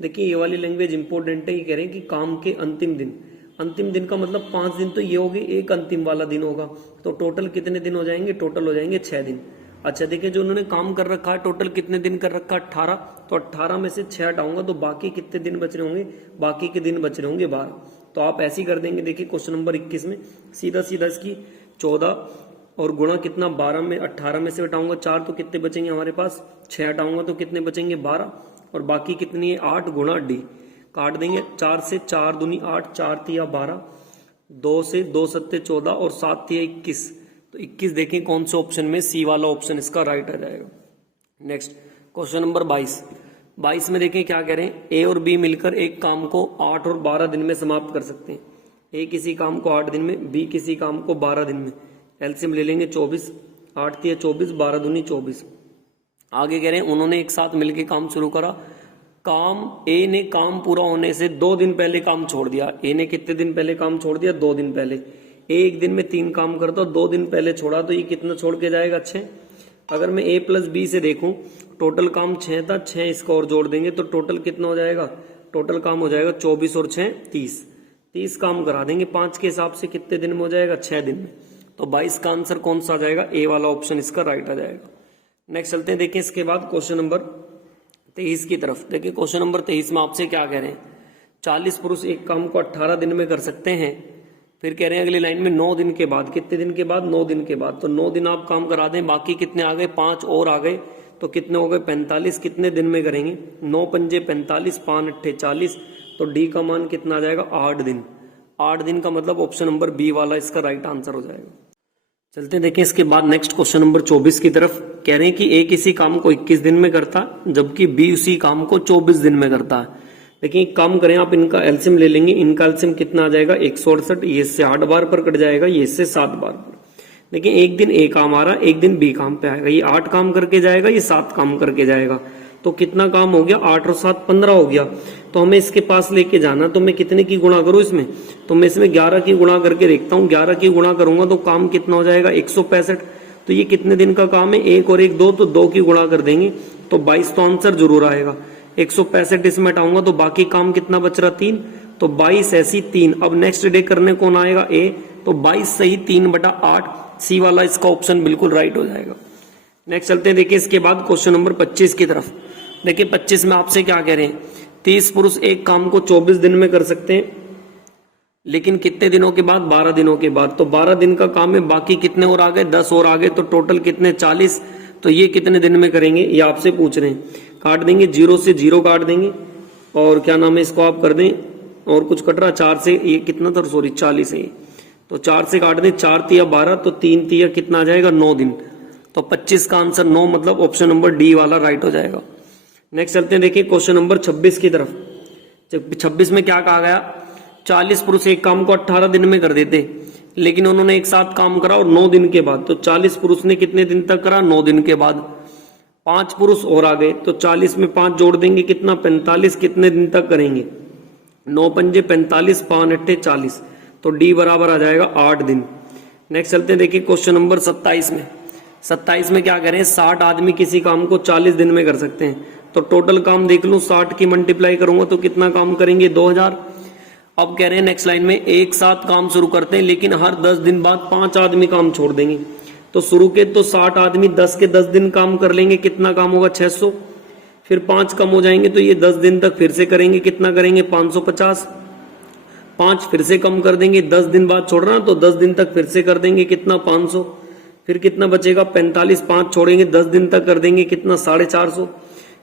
देखिए ये वाली लैंग्वेज इंपॉर्टेंट है, ये कह रहे हैं कि काम के अंतिम दिन। अंतिम दिन का मतलब 5 दिन तो ये हो गए, एक अंतिम वाला दिन होगा, तो टोटल कितने दिन हो जाएंगे, टोटल हो जाएंगे 6 दिन। अच्छा देखिए जो उन्होंने काम कर रखा है टोटल कितने दिन कर रखा है 18, तो 18 में से 6 हटाऊंगा तो बाकी कितने दिन बच रहे होंगे, बाकी के दिन बच रहे होंगे 12। तो आप ऐसे ही कर देंगे। देखिए क्वेश्चन नंबर 21 में सीधा सीधा इसकी 14 और गुणा कितना 12 में, 18 में से हटाऊंगा 4 तो कितने बचेंगे हमारे पास, 6 हटाऊंगा तो कितने बचेंगे 12, और बाकी कितनी है 8 गुणा डी, काट देंगे 4 से, 4 दूनी 8, 4 तिया 12, 2 से 2 सत्ते 14 और 7 तिया 21। तो 21 देखें कौन से ऑप्शन में, सी वाला ऑप्शन इसका राइट आ जाएगा। नेक्स्ट क्वेश्चन नंबर 22 में देखें क्या कह रहे हैं, ए और बी मिलकर एक काम को 8 और 12 दिन में समाप्त कर सकते हैं। ए किसी काम को 8 दिन में, बी किसी काम को 12 दिन में। एलसीएम ले लेंगे 24, 8 तिया 24, 12 दूनी 24। आगे कह रहे हैं उन्होंने एक साथ मिलकर काम शुरू करा, काम ए ने काम पूरा होने से 2 दिन पहले काम छोड़ दिया। ए ने कितने दिन पहले काम छोड़ दिया, 2 दिन पहले। एक दिन में 3 काम करता, 2 दिन पहले छोड़ा, तो ये कितना छोड़ के जाएगा 6। अगर मैं ए प्लस बी से देखूं, टोटल काम 6 था, 6 इसका और जोड़ देंगे तो टोटल कितना हो जाएगा, टोटल काम हो जाएगा 24 और 6 30, 30 काम करा देंगे 5 के हिसाब से, कितने दिन में हो जाएगा 6 दिन में। तो 22 का आंसर कौन सा आ जाएगा, ए वाला ऑप्शन इसका राइट आ जाएगा। नेक्स्ट चलते हैं, देखिए इसके बाद क्वेश्चन नंबर 23 की तरफ। देखिए क्वेश्चन नंबर 23 में आपसे क्या कह रहे हैं, 40 पुरुष एक काम को 18 दिन में कर सकते हैं। फिर कह रहे हैं अगली लाइन में 9 दिन के बाद, कितने दिन के बाद, 9 दिन के बाद। तो 9 दिन आप काम करा दें, बाकी कितने आ गए, 5 और आ गए, तो कितने हो गए 45। कितने दिन में करेंगे, 9 पंजे 45, 5 अट्ठे 40, तो डी का मान कितना आ जाएगा, 8 दिन। 8 दिन का मतलब ऑप्शन नंबर बी वाला इसका राइट आंसर हो जाएगा। चलते हैं, देखें इसके बाद नेक्स्ट क्वेश्चन नंबर 24 की तरफ। कह रहे हैं कि ए किसी काम को 21 दिन में करता जबकि बी उसी काम को 24 दिन में करता है। देखिए एक काम करें आप, इनका एलसीएम ले लेंगे। इनका एलसीएम कितना आ जाएगा, 168, ये इससे 8 बार पर कट जाएगा, ये इससे 7 बार पर। देखिए एक दिन ए काम आ रहा है, एक दिन बी काम पे आएगा, ये 8 काम करके जाएगा, ये 7 काम करके जाएगा, तो कितना काम हो गया, 8 और 7 15 हो गया। तो हमें इसके पास लेके जाना, तो मैं कितने की गुणा करूं इसमें, तो मैं इसमें 11 की गुणा करके देखता हूं। 11 की गुणा करूंगा तो काम कितना हो जाएगा, 165। तो ये कितने दिन का काम है, 1 और 1 2, तो 2 की गुणा कर देंगे तो 22, तो आंसर जरूर आएगा। 165 इसमें हटाऊंगा तो बाकी काम कितना बच रहा, 3, तो 22 ऐसी 3। अब नेक्स्ट डे करने कौन आएगा, ए, तो 22 सही 3/8, सी वाला इसका ऑप्शन बिल्कुल राइट हो जाएगा। नेक्स्ट चलते हैं, देखिए इसके बाद क्वेश्चन नंबर 25 की तरफ। देखिए 25 में आपसे क्या कह रहे हैं, 30 पुरुष एक काम को 24 दिन में कर सकते हैं, लेकिन कितने दिनों के बाद, 12 दिनों के बाद। तो 12 दिन का काम है, बाकी कितने और आ गए, 10 और आ गए, तो टोटल कितने, 40। तो ये कितने दिन में करेंगे, ये आपसे पूछ रहे हैं। काट देंगे, 0 से 0 काट देंगे, और क्या नाम है इसको आप कर दें, और कुछ कट रहा, 4 से, ये कितना था, सॉरी 40 है ये, तो 4 से काट दें, 4 तिया 12, तो 3 तिया कितना आ जाएगा, 9 दिन। तो 25 का आंसर 9, मतलब ऑप्शन नंबर डी वाला राइट हो जाएगा। नेक्स्ट चलते हैं, देखिए क्वेश्चन नंबर 26 की तरफ। 26 में क्या कहा गया, 40 पुरुष एक काम को 18 दिन में कर देते, लेकिन उन्होंने एक साथ काम करा और 9 दिन के बाद। तो 40 पुरुष ने कितने दिन तक करा, 9 दिन के बाद। 5 पुरुष और आ गए, तो 40 में 5 जोड़ देंगे, कितना, 45। कितने दिन तक करेंगे, 9 पंजे 45, 5 अट्ठे 40, तो डी बराबर आ जाएगा 8 दिन। नेक्स्ट चलते हैं, देखिए क्वेश्चन नंबर 27 में। 27 में क्या करें, 60 आदमी किसी काम को 40 दिन में कर सकते हैं। तो टोटल काम देख लूं, 60 की मल्टीप्लाई करूंगा तो कितना काम करेंगे, 2000। अब कह रहे हैं नेक्स्ट लाइन में, एक साथ काम शुरू करते हैं लेकिन हर 10 दिन बाद 5 आदमी काम छोड़ देंगे। तो शुरू के तो 60 आदमी 10 के 10 दिन काम कर लेंगे, कितना काम होगा, 600। फिर 5 कम हो जाएंगे, तो ये 10 दिन तक फिर से करेंगे, कितना करेंगे, 550। 5 फिर से कम कर देंगे, 10 दिन बाद छोड़ रहा, तो 10 दिन तक फिर से कर देंगे, कितना, 500। फिर कितना बचेगा, 45। 5 छोड़ेंगे, 10 दिन तक कर देंगे, कितना, 450।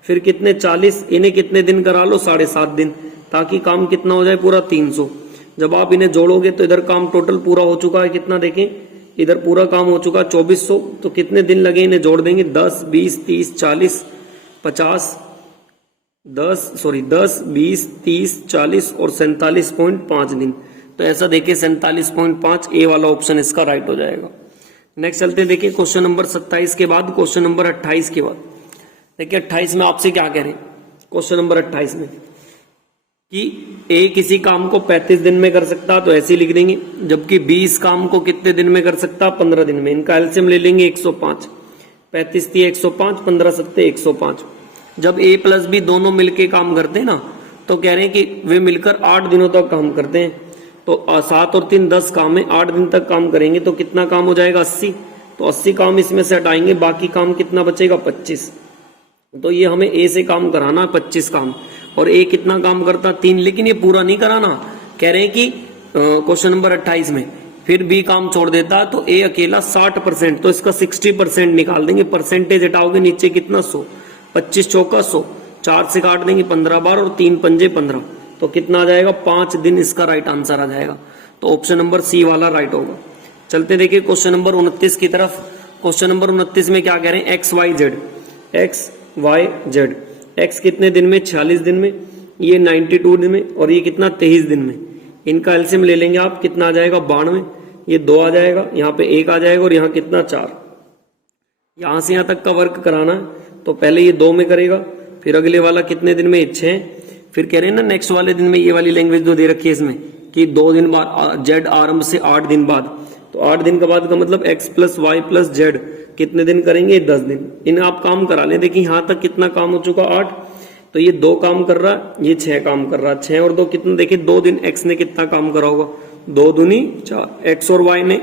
फिर कितने, 40। इन्हें कितने दिन करा लो, 7.5 दिन, ताकि काम कितना हो जाए, पूरा 300। जब आप इन्हें जोड़ोगे तो इधर काम टोटल पूरा हो चुका है, कितना देखें, इधर पूरा काम हो चुका है 2400। तो कितने दिन लगे, इन्हें जोड़ देंगे, 10 20 30 40 50, 10 20 30 40 और 47.5 दिन। तो ऐसा देखिए 47.5, ए वाला ऑप्शन इसका राइट हो जाएगा। नेक्स्ट चलते हैं, देखिए क्वेश्चन नंबर 27 के बाद क्वेश्चन नंबर 28 के बाद। देखिए 28 में आपसे क्या कह रहे हैं, क्वेश्चन नंबर 28 में कि ए किसी काम को 35 दिन में कर सकता, तो ऐसे लिख देंगे, जबकि बी इस काम को कितने दिन में कर सकता, 15 दिन में। इनका एलसीएम ले लेंगे 105, 35 × 105, 15 × 7 105। जब ए प्लस बी दोनों मिलके काम करते हैं ना, तो कह रहे हैं कि वे मिलकर 8 दिनों तक काम करते हैं। तो 7 और 3 10 काम है, 8 दिन तक काम करेंगे, तो कितना काम हो जाएगा, 80। तो 80 काम इसमें से हटाएंगे, बाकी काम कितना बचेगा, 25। तो ये हमें ए से काम कराना 25 काम, और ए कितना काम करता, 3। लेकिन ये पूरा नहीं कराना, कह रहे हैं कि क्वेश्चन नंबर 28 में फिर बी काम छोड़ देता, तो ए अकेला 60%, तो इसका 60% निकाल देंगे। परसेंटेज हटाओगे, नीचे कितना, 100। 25 चौका 100, 4 से काट देंगे 15 बार, और 3 पंजे 15, तो कितना आ जाएगा, 5 दिन इसका राइट आंसर आ जाएगा। तो ऑप्शन नंबर सी वाला राइट होगा। चलते देखिए क्वेश्चन नंबर 29 की तरफ। क्वेश्चन नंबर 29 में क्या कह रहे हैं, एक्स वाई जेड। एक्स कितने दिन में, 46 दिन में, ये 92 दिन में, और ये कितना, 23 दिन में। इनका एलसीएम ले लेंगे आप, कितना आ जाएगा, 92। ये 2 आ जाएगा, यहाँ पे 1 आ जाएगा, और यहाँ कितना, 4। यहां से यहां तक का वर्क कराना है, तो पहले ये 2 में करेगा, फिर अगले वाला कितने दिन में, 6। फिर कह रहे हैं ना नेक्स्ट वाले दिन में, ये वाली लैंग्वेज जो दे रखी है इसमें कि 2 दिन बाद, जेड आरंभ से 8 दिन बाद। तो 8 दिन के बाद का मतलब x plus y plus z कितने दिन करेंगे, 10 दिन। इन आप काम करा लें। देखिए यहां तक कितना काम हो चुका, 8। तो ये 2 काम कर रहा है, ये 6 काम कर रहा है। 6 और 2 कितना, देखिए 2 दिन एक्स ने कितना काम करा होगा, 2 दूनी 4। एक्स और वाई ने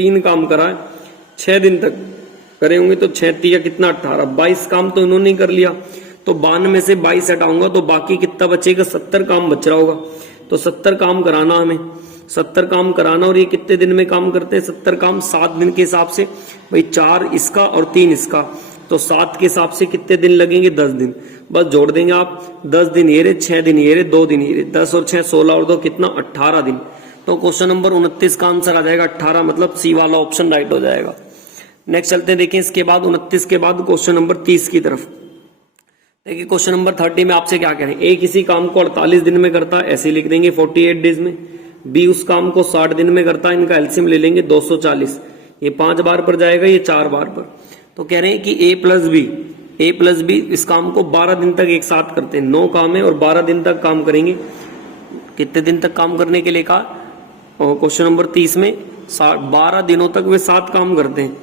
3 काम करा है, 6 दिन तक करे होंगे तो 6 तिया कितना 18, 22 काम तो इन्होंने कर लिया। तो 52 में से 22 हटाऊंगा तो बाकी कितना बचेगा, 70 काम बच रहा होगा। तो 70 काम कराना हमें, 70 काम कराना। और ये कितने दिन में काम करते हैं 70 काम, 7 दिन के हिसाब से। भाई 4 इसका और 3 इसका, तो 7 के हिसाब से कितने दिन लगेंगे, 10 दिन। बस जोड़ देंगे आप, 10 दिन ये रहे, 6 दिन ये रहे, 2 दिन ये रहे, 10 और 6 16 और 2 कितना 18 दिन। तो क्वेश्चन नंबर 29 का आंसर आ जाएगा 18, मतलब सी वाला ऑप्शन राइट हो जाएगा। नेक्स्ट चलते हैं, देखिए इसके बाद 29 के बाद क्वेश्चन नंबर 30 की तरफ। देखिए क्वेश्चन नंबर 30 में आपसे क्या कह रहे हैं, ए किसी काम को 48 दिन में करता है, ऐसे लिख देंगे 48 डेज में। बी उस काम को 60 दिन में करता है, इनका एलसीएम ले लेंगे 240, ये 5 बार पर जाएगा, ये 4 बार पर। तो कह रहे हैं कि ए प्लस बी इस काम को 12 दिन तक एक साथ करते हैं। 9 काम है और 12 दिन तक काम करेंगे। कितने दिन तक काम करने के लिए कहा, और क्वेश्चन नंबर 30 में 12 दिनों तक वे 7 काम करते हैं।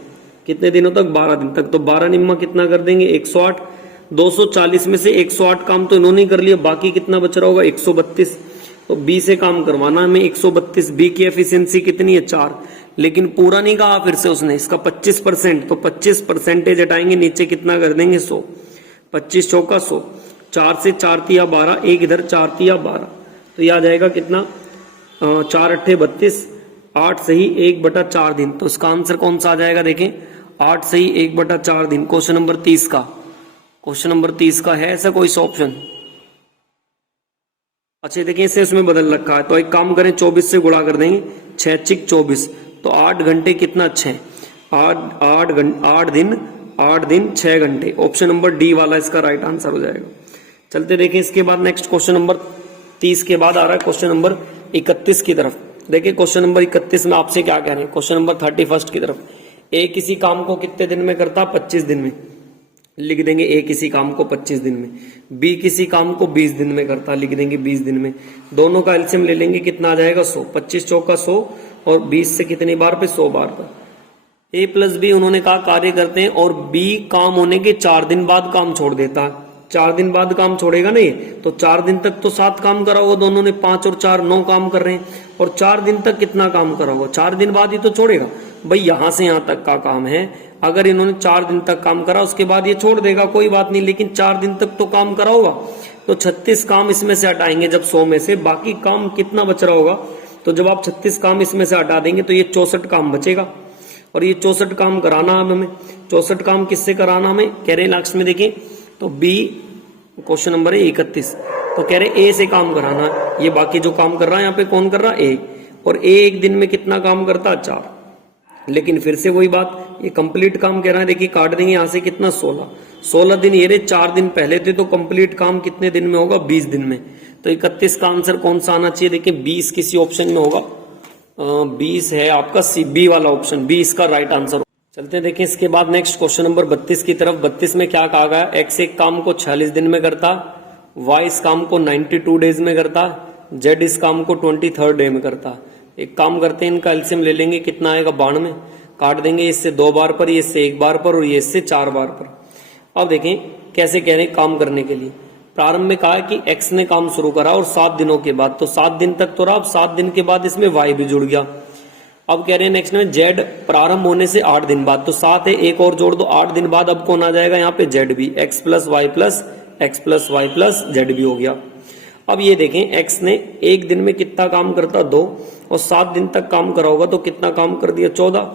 कितने दिनों तक, 12 दिन तक। तो 12 निम्मा कितना कर देंगे, 108। 240 में से 108 काम तो इन्होंने कर लिया, बाकी कितना बच रहा होगा, 132। तो बी से काम करवाना हमें 132। बी की एफिशिएंसी कितनी है, 4। लेकिन पूरा नहीं कहा फिर से उसने, इसका 25%, तो 25% हटाएंगे, नीचे कितना कर देंगे, 100। 25 चौका 100, 4 से 4 तिया 12, एक इधर 4 तिया 12, तो यह आ जाएगा कितना, 4 अट्ठे 32, 8 सही 1/4 दिन। तो इसका आंसर कौन सा आ जाएगा, देखें 8 सही 1/4 दिन। क्वेश्चन नंबर 30 का, क्वेश्चन नंबर 30 का है ऐसा कोई सा ऑप्शन। अच्छा देखिए इसे उसमें बदल रखा है, तो एक काम करें 24 से गुणा कर देंगे, 6 चिक 24, तो 8 घंटे कितना, 6, 8 दिन 6 घंटे। ऑप्शन नंबर डी वाला इसका राइट आंसर हो जाएगा। चलते देखें इसके बाद नेक्स्ट क्वेश्चन नंबर 30 के बाद आ रहा है क्वेश्चन नंबर 31 की तरफ। देखिए क्वेश्चन नंबर 31 में आपसे क्या कह रहे हैं, क्वेश्चन नंबर 31 की तरफ। ए किसी काम को कितने दिन में करता, 25 दिन में, लिख देंगे ए किसी काम को 25 दिन में। बी किसी काम को 20 दिन में करता, लिख देंगे 20 दिन में। दोनों का एलसीएम ले लेंगे, कितना आ जाएगा, 100। 25 चौका 100 और 20 से कितनी बार पे, 100 बार पर। ए प्लस बी उन्होंने कहा कार्य करते हैं, और बी काम होने के 4 दिन बाद काम छोड़ देता है। 4 दिन बाद काम छोड़ेगा नहीं, तो 4 दिन तक तो 7 काम करा होगा दोनों ने, 5 और 4 9 काम कर रहे हैं। और 4 दिन तक कितना काम करा होगा, 4 दिन बाद ही तो छोड़ेगा। भाई यहां से यहां तक का काम है, अगर इन्होंने 4 दिन तक काम करा उसके बाद ये छोड़ देगा, कोई बात नहीं, लेकिन 4 दिन तक तो काम करा होगा। तो 36 काम इसमें से हटाएंगे जब 100 में से, बाकी काम कितना बच रहा होगा। तो जब आप 36 काम इसमें से हटा देंगे तो ये 64 काम बचेगा, और ये 64 काम कराना है हमें। 64 काम किससे कराना हमें, कह रहे हैं लास्ट में देखिए, तो बी क्वेश्चन नंबर है 31, तो कह रहे ए से काम कराना है। ये बाकी जो काम कर रहा है यहाँ पे कौन कर रहा है, ए, और ए एक दिन में कितना काम करता है, 4। लेकिन फिर से वही बात, ये कंप्लीट काम कह रहा है, देखिए काट देंगे यहाँ से कितना, 16 दिन ये रहे, 4 दिन पहले थे, तो कंप्लीट काम कितने दिन में होगा, 20 दिन में। तो 31 का आंसर कौन सा आना चाहिए, देखिए 20 किसी ऑप्शन में होगा, 20 है आपका सी, बी वाला ऑप्शन, बी इसका राइट आंसर। चलते हैं देखिए इसके बाद नेक्स्ट क्वेश्चन नंबर 32 की तरफ। 32 में क्या कहा गया, एक्स एक काम को 46 दिन में करता, वाई इस काम को 92 डेज में करता, जेड इस काम को 23rd डे में करता। एक काम करते हैं, इनका एलसीएम ले लेंगे, कितना आएगा, 92, काट देंगे, इससे 2 बार पर, ये इससे 1 बार पर, और ये इससे 4 बार पर। अब देखें कैसे कह रहे हैं काम करने के लिए। प्रारंभ में कहा कि एक्स ने काम शुरू करा और 7 दिनों के बाद, तो 7 दिन तक तो रहा, अब 7 दिन के बाद इसमें वाई भी जुड़ गया। अब कह रहे हैं नेक्स्ट में जेड प्रारंभ होने से 8 दिन बाद, तो 7 है, एक और जोड़ दो, 8 दिन बाद अब कौन आ जाएगा यहाँ पे, जेड भी, x plus y plus z भी हो गया। अब ये देखें एक्स ने एक दिन में कितना काम करता, 2, और 7 दिन तक काम करा होगा तो कितना काम कर दिया, 14।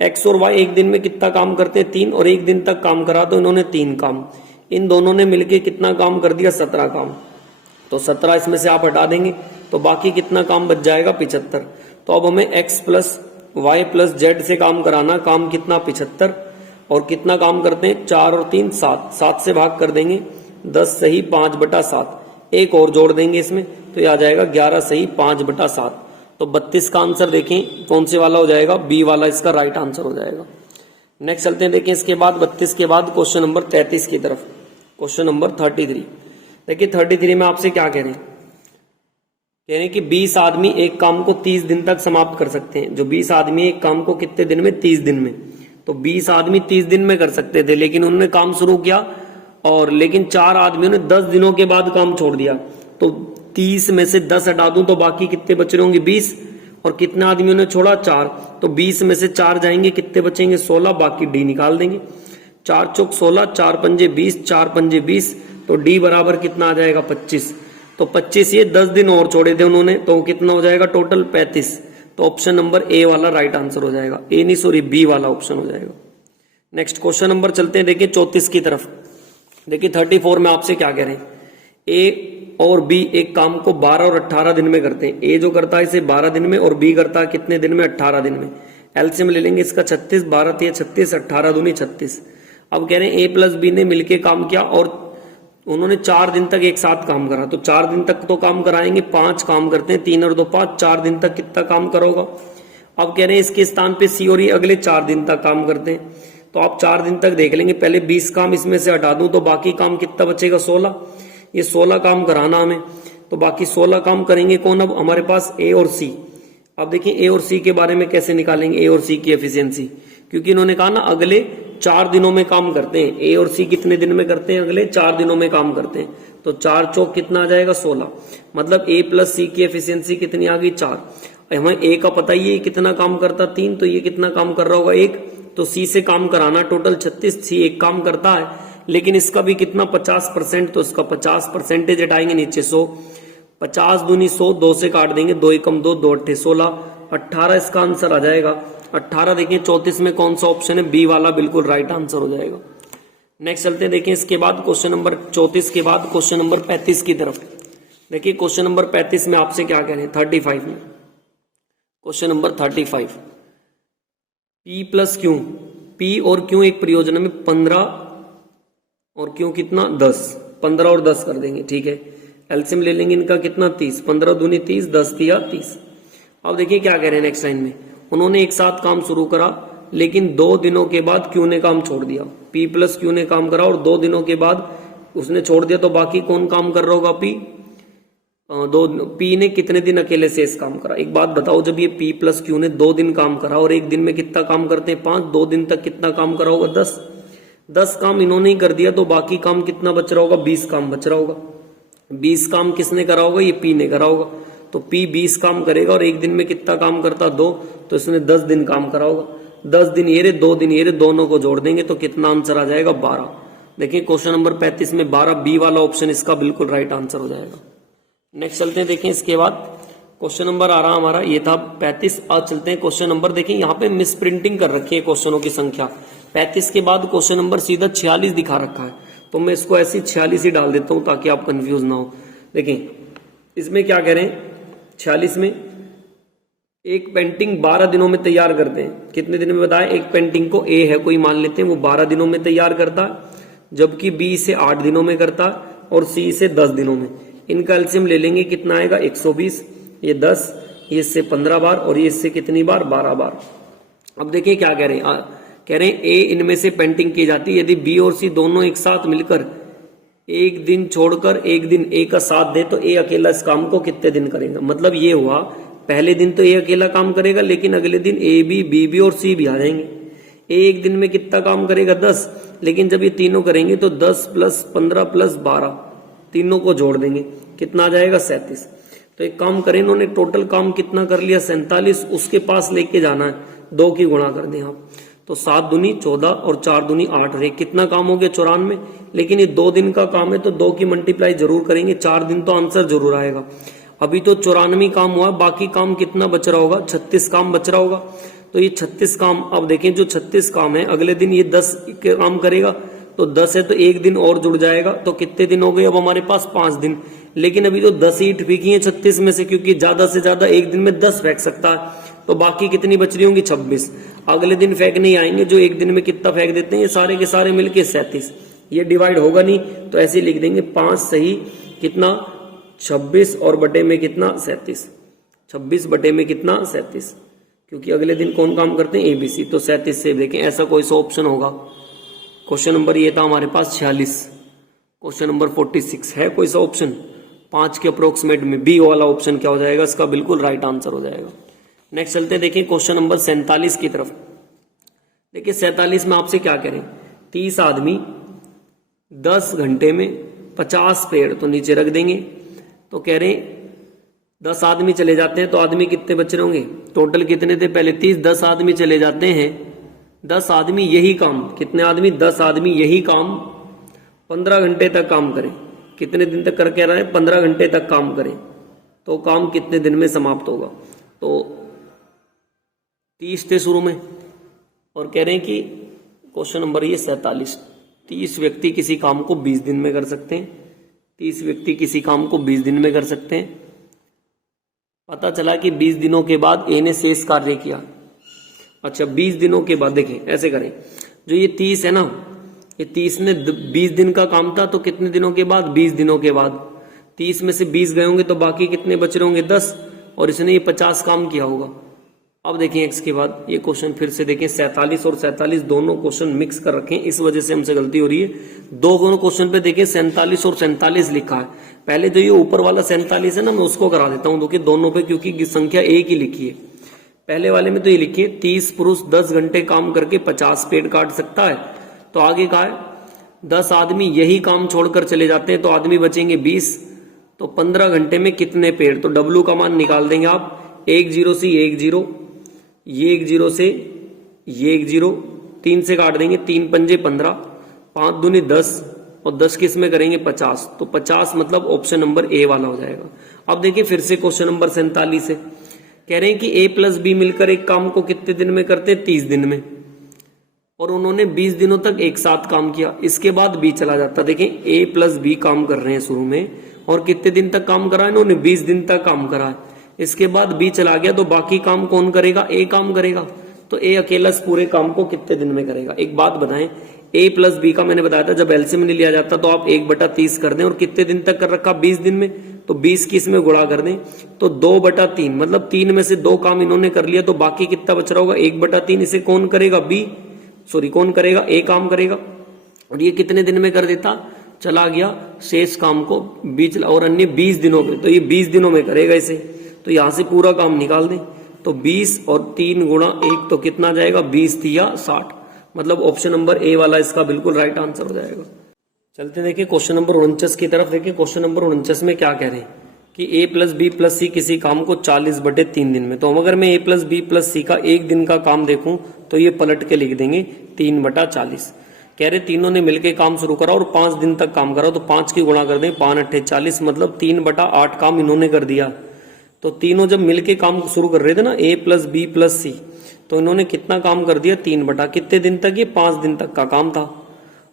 एक्स और वाई एक दिन में कितना काम करते हैं, 3, और एक दिन तक काम करा तो इन्होंने 3 काम। इन दोनों ने मिलके कितना काम कर दिया, 17 काम। तो 17 इसमें से आप हटा देंगे तो बाकी कितना काम बच जाएगा, 75। तो अब हमें x plus y plus z से काम कराना, काम कितना, 75, और कितना काम करते हैं, 4 और 3 7, 7 से भाग कर देंगे, 10 सही 5/7, एक और जोड़ देंगे इसमें, तो ये आ जाएगा 11 सही 5/7। तो 32 का आंसर देखें कौन से वाला हो जाएगा, बी वाला इसका राइट आंसर हो जाएगा। नेक्स्ट चलते हैं, देखें इसके बाद 32 के बाद क्वेश्चन नंबर 33 की तरफ, क्वेश्चन नंबर 33। देखिए 33 में आपसे क्या कह रहे हैं, कह रहे हैं कि 20 आदमी एक काम को 30 दिन तक समाप्त कर सकते हैं। जो 20 आदमी एक काम को कितने दिन में, 30 दिन में। तो 20 आदमी 30 दिन में कर सकते थे, लेकिन उन्होंने काम शुरू किया, और लेकिन 4 आदमियों ने 10 दिनों के बाद काम छोड़ दिया। तो 30 में से 10 हटा दूं तो बाकी कितने बच रहे होंगे, 20, और कितने आदमियों ने छोड़ा 4, तो 20 में से 4 जाएंगे, कितने बचेंगे 16, बाकी डी निकाल देंगे। 4 चौक 16, 4 पंजे 20, 4 पंजे 20, तो डी बराबर कितना आ जाएगा 25। तो 25 ये 10 दिन और छोड़े थे उन्होंने, तो कितना हो जाएगा टोटल 35। तो ऑप्शन नंबर ए वाला राइट आंसर हो जाएगा, ए नहीं सॉरी बी वाला ऑप्शन हो जाएगा। नेक्स्ट क्वेश्चन नंबर चलते हैं, देखिए 34 की तरफ। देखिए 34 में आपसे क्या कह रहे हैं, ए और बी एक काम को 12 और 18 दिन में करते हैं। ए जो करता है इसे 12 दिन में और बी करता है कितने दिन में 18 दिन में। एलसीएम ले लेंगे इसका 36, 12 तिया 36, 18 दूनी 36। अब कह रहे हैं ए प्लस बी ने मिलके काम किया और उन्होंने 4 दिन तक एक साथ काम करा, तो 4 दिन तक तो काम कराएंगे, 5 काम करते हैं, 3 और 2 5, 4 दिन तक कितना काम करोगा। अब कह रहे हैं इसके स्थान पे सी और ई अगले 4 दिन तक काम करते हैं, तो आप 4 दिन तक देख लेंगे। पहले 20 काम इसमें से हटा दूं तो बाकी काम कितना बचेगा 16, ये 16 काम कराना हमें, तो बाकी 16 काम करेंगे कौन, अब हमारे पास ए और सी। अब देखिए ए और सी के बारे में कैसे निकालेंगे ए और सी की एफिशिएंसी, क्योंकि इन्होंने कहा ना अगले 4 दिनों में काम करते हैं। ए और सी कितने दिन में करते हैं, अगले 4 दिनों में काम करते हैं, तो 4 चौक कितना आ जाएगा 16, मतलब ए प्लस सी की एफिशिएंसी कितनी आ गई 4। हमें ए का पता ही है कितना काम करता 3, तो ये कितना काम कर रहा होगा 1, तो सी से काम कराना टोटल 36, सी एक काम करता है, लेकिन इसका भी कितना 50%, तो इसका 50% हटाएंगे नीचे 100, 50 दूनी 100, 2 से काट देंगे, 2 एकम 2, 2 अट्ठे 16, 18 इसका आंसर आ जाएगा। 18 देखिए 34 में कौन सा ऑप्शन है, बी वाला बिल्कुल राइट आंसर हो जाएगा। नेक्स्ट चलते हैं, देखिए इसके बाद क्वेश्चन नंबर 34 के बाद क्वेश्चन नंबर 35 की तरफ। देखिए क्वेश्चन नंबर 35 में आपसे क्या कह रहे हैं, 35 में question number 35, P plus Q, P और क्यू एक परियोजना में 15 और क्यू कितना 10, 15 और 10 कर देंगे, ठीक है। एलसीएम ले लेंगे इनका कितना 30, 15 दूनी 30, 10 तिया 30। अब देखिए क्या कह रहे हैं नेक्स्ट लाइन में, उन्होंने एक साथ काम शुरू करा लेकिन 2 दिनों के बाद क्यू ने काम छोड़ दिया। P प्लस क्यू ने काम करा और 2 दिनों के बाद उसने छोड़ दिया, तो बाकी कौन काम कर रहा होगा P। P ने कितने दिन अकेले से इस काम करा। एक बात बताओ, जब ये P प्लस क्यू ने 2 दिन काम करा और एक दिन में कितना काम करते हैं 5, 2 दिन तक कितना काम करा होगा 10 काम इन्होंने ही कर दिया, तो बाकी काम कितना बच रहा होगा 20 काम बच रहा होगा। 20 काम किसने करा होगा, ये P ने करा होगा, तो P 20 काम करेगा और एक दिन में कितना काम करता 2, तो इसने 10 दिन काम करा होगा। 10 दिन ये रे 2 दिन ये रे, दोनों को जोड़ देंगे तो कितना आंसर आ जाएगा 12। देखिए क्वेश्चन नंबर 35 में 12, बी वाला ऑप्शन इसका बिल्कुल राइट आंसर हो जाएगा। नेक्स्ट चलते हैं, देखिए इसके बाद क्वेश्चन नंबर आ रहा हमारा, ये था 35। आज चलते हैं क्वेश्चन नंबर, देखिए यहाँ पे मिस प्रिंटिंग कर रखी है क्वेश्चनों की संख्या। 35 के बाद क्वेश्चन नंबर सीधा 46 दिखा रखा है, तो मैं इसको ऐसी 46 ही डाल देता हूं ताकि आप कंफ्यूज ना हो। देखिए इसमें क्या कह रहे हैं, 46 में एक पेंटिंग 12 दिनों में तैयार करते हैं। कितने दिन में बताया, एक पेंटिंग को ए है कोई मान लेते हैं, वो 12 दिनों में तैयार करता है, जबकि बी इसे 8 दिनों में करता है और सी इसे 10 दिनों में। इनका एलसीएम ले लेंगे, कितना आएगा 120, ये 10, ये इससे 15 बार और ये इससे कितनी बार 12 बार। अब देखिए क्या कह रहे हैं, कह रहे हैं ए इनमें से पेंटिंग की जाती है यदि बी और सी दोनों एक साथ मिलकर एक दिन छोड़कर एक दिन ए का साथ दे, तो ए अकेला इस काम को कितने दिन करेगा। मतलब ये हुआ पहले दिन तो ए अकेला काम करेगा, लेकिन अगले दिन ए भी, बी भी और सी भी आ जाएंगे। ए एक दिन में कितना काम करेगा 10, लेकिन जब ये तीनों करेंगे तो 10 प्लस 15 प्लस 12, तीनों को जोड़ देंगे, कितना आ जाएगा 37। तो एक काम करें, इन्होंने टोटल काम कितना कर लिया 47, उसके पास लेके जाना है, 2 की गुणा कर दें आप, तो 7 दूनी 14 और 4 दूनी 8 रहे, कितना काम हो गया 94। लेकिन ये 2 दिन का काम है तो 2 की मल्टीप्लाई जरूर करेंगे, 4 दिन तो आंसर जरूर आएगा। अभी तो 94 काम हुआ, बाकी काम कितना बच रहा होगा 36 काम बच रहा होगा। तो ये 36 काम, अब देखें जो 36 काम है अगले दिन ये 10 के काम करेगा, तो 10 है तो एक दिन और जुड़ जाएगा, तो कितने दिन हो गए अब हमारे पास 5 दिन। लेकिन अभी तो 10 ईंट फेंकी है 36 में से, क्योंकि ज्यादा से ज्यादा एक दिन में 10 फेंक सकता है, तो बाकी कितनी बच रही होंगी 26। अगले दिन फेंक नहीं आएंगे, जो एक दिन में कितना फेंक देते हैं ये सारे के सारे मिलके 37। ये डिवाइड होगा नहीं तो ऐसे लिख देंगे 5 सही कितना 26 और बटे में कितना 37, 26 बटे में कितना 37, क्योंकि अगले दिन कौन काम करते हैं एबीसी, तो 37 से देखें ऐसा कोई सा ऑप्शन होगा। क्वेश्चन नंबर ये था हमारे पास 46। क्वेश्चन नंबर 46 है कोई सा ऑप्शन 5 के अप्रोक्सीमेट में, बी वाला ऑप्शन क्या हो जाएगा, इसका बिल्कुल राइट आंसर हो जाएगा। नेक्स्ट चलते हैं, देखिए क्वेश्चन नंबर 47 की तरफ। देखिए 47 में आपसे क्या करें, 30 आदमी 10 घंटे में 50 पेड़, तो नीचे रख देंगे, तो कह रहे 10 आदमी चले जाते हैं तो आदमी कितने बच रहे होंगे, टोटल कितने थे पहले 30, 10 आदमी चले जाते हैं, 10 आदमी यही काम, कितने आदमी, 10 आदमी यही काम 15 घंटे तक काम करें, कितने दिन तक करके रहे, 15 घंटे तक काम करें, तो काम कितने दिन में समाप्त होगा। तो 30 थे शुरू में, और कह रहे हैं कि क्वेश्चन नंबर ये 47, 30 व्यक्ति किसी काम को 20 दिन में कर सकते हैं, 30 व्यक्ति किसी काम को 20 दिन में कर सकते हैं। पता चला कि 20 दिनों के बाद ए ने शेष कार्य किया। अच्छा 20 दिनों के बाद देखें ऐसे करें, जो ये 30 है ना, ये 30 ने 20 दिन का काम था, तो कितने दिनों के बाद, 20 दिनों के बाद 30 में से 20 गए होंगे तो बाकी कितने बच रहे होंगे, 10, और इसने ये 50 काम किया होगा। अब देखें एक्स के बाद ये क्वेश्चन फिर से देखें, 47 और 47 दोनों क्वेश्चन मिक्स कर रखें, इस वजह से हमसे गलती हो रही है। दोनों क्वेश्चन पे देखें 47 और 47 लिखा है, पहले जो ये ऊपर वाला 47 है ना, मैं उसको करा देता हूं देखिए दोनों पे, क्योंकि संख्या एक ही लिखी है। पहले वाले में तो ये लिखिए 30 पुरुष 10 घंटे काम करके 50 पेड़ काट सकता है, तो आगे कहा है 10 आदमी यही काम छोड़कर चले जाते हैं तो आदमी बचेंगे 20, तो 15 घंटे में कितने पेड़, तो डब्ल्यू का मान निकाल देंगे आप, 1 0 से 1 0, ये 1 0 से ये 1 0, 3 से काट देंगे, 3 पंजे 15, 5 दूनी 10, और 10 किस में करेंगे 50, तो 50 मतलब ऑप्शन नंबर ए वाला हो जाएगा। अब देखिए फिर से क्वेश्चन नंबर 47 है, कह रहे हैं कि ए प्लस बी मिलकर एक काम को कितने दिन में करते हैं, 30 दिन में, और उन्होंने 20 दिनों तक एक साथ काम किया, इसके बाद बी चला जाता। देखें ए प्लस बी काम कर रहे हैं शुरू में, और कितने दिन तक काम करा है इन्होंने, 20 दिन तक काम करा है, इसके बाद बी चला गया तो बाकी काम कौन करेगा, ए काम करेगा, तो ए अकेला इस पूरे काम को कितने दिन में करेगा। एक बात बताएं, ए प्लस बी का मैंने बताया था जब एलसीएम नहीं लिया जाता तो आप 1/30 कर दें, और कितने दिन तक कर रखा, 20 दिन में, तो 20 की इसमें गुणा कर दें, तो 2/3, मतलब 3 में से 2 काम इन्होंने कर लिया, तो बाकी कितना बच रहा होगा, 1/3, इसे कौन करेगा, कौन करेगा, ए काम करेगा, और ये कितने दिन में कर देता, चला गया शेष काम को बीच, और अन्य 20 दिनों में, तो ये 20 दिनों में करेगा इसे, तो यहां से पूरा काम निकाल दें, तो 20 और 3 गुणा 1 तो कितना जाएगा, 20 या 60, मतलब ऑप्शन नंबर ए वाला इसका बिल्कुल राइट आंसर हो जाएगा। चलते देखिए क्वेश्चन नंबर 49 की तरफ। देखिए क्वेश्चन नंबर 49 में क्या कह रहे हैं कि ए प्लस बी प्लस सी किसी काम को 40/3 दिन में, तो अगर मैं ए प्लस बी प्लस सी का एक दिन का काम देखूं तो ये पलट के लिख देंगे 3/40। कह रहे तीनों ने मिलकर काम शुरू करा और 5 दिन तक काम करा, तो 5 की गुणा कर दें, 5 8 40, मतलब 3/8 काम इन्होंने कर दिया। तो तीनों जब मिलके काम शुरू कर रहे थे ना, ए प्लस बी प्लस सी, तो इन्होंने कितना काम कर दिया, 3 कितने दिन तक, ये 5 दिन तक का काम था।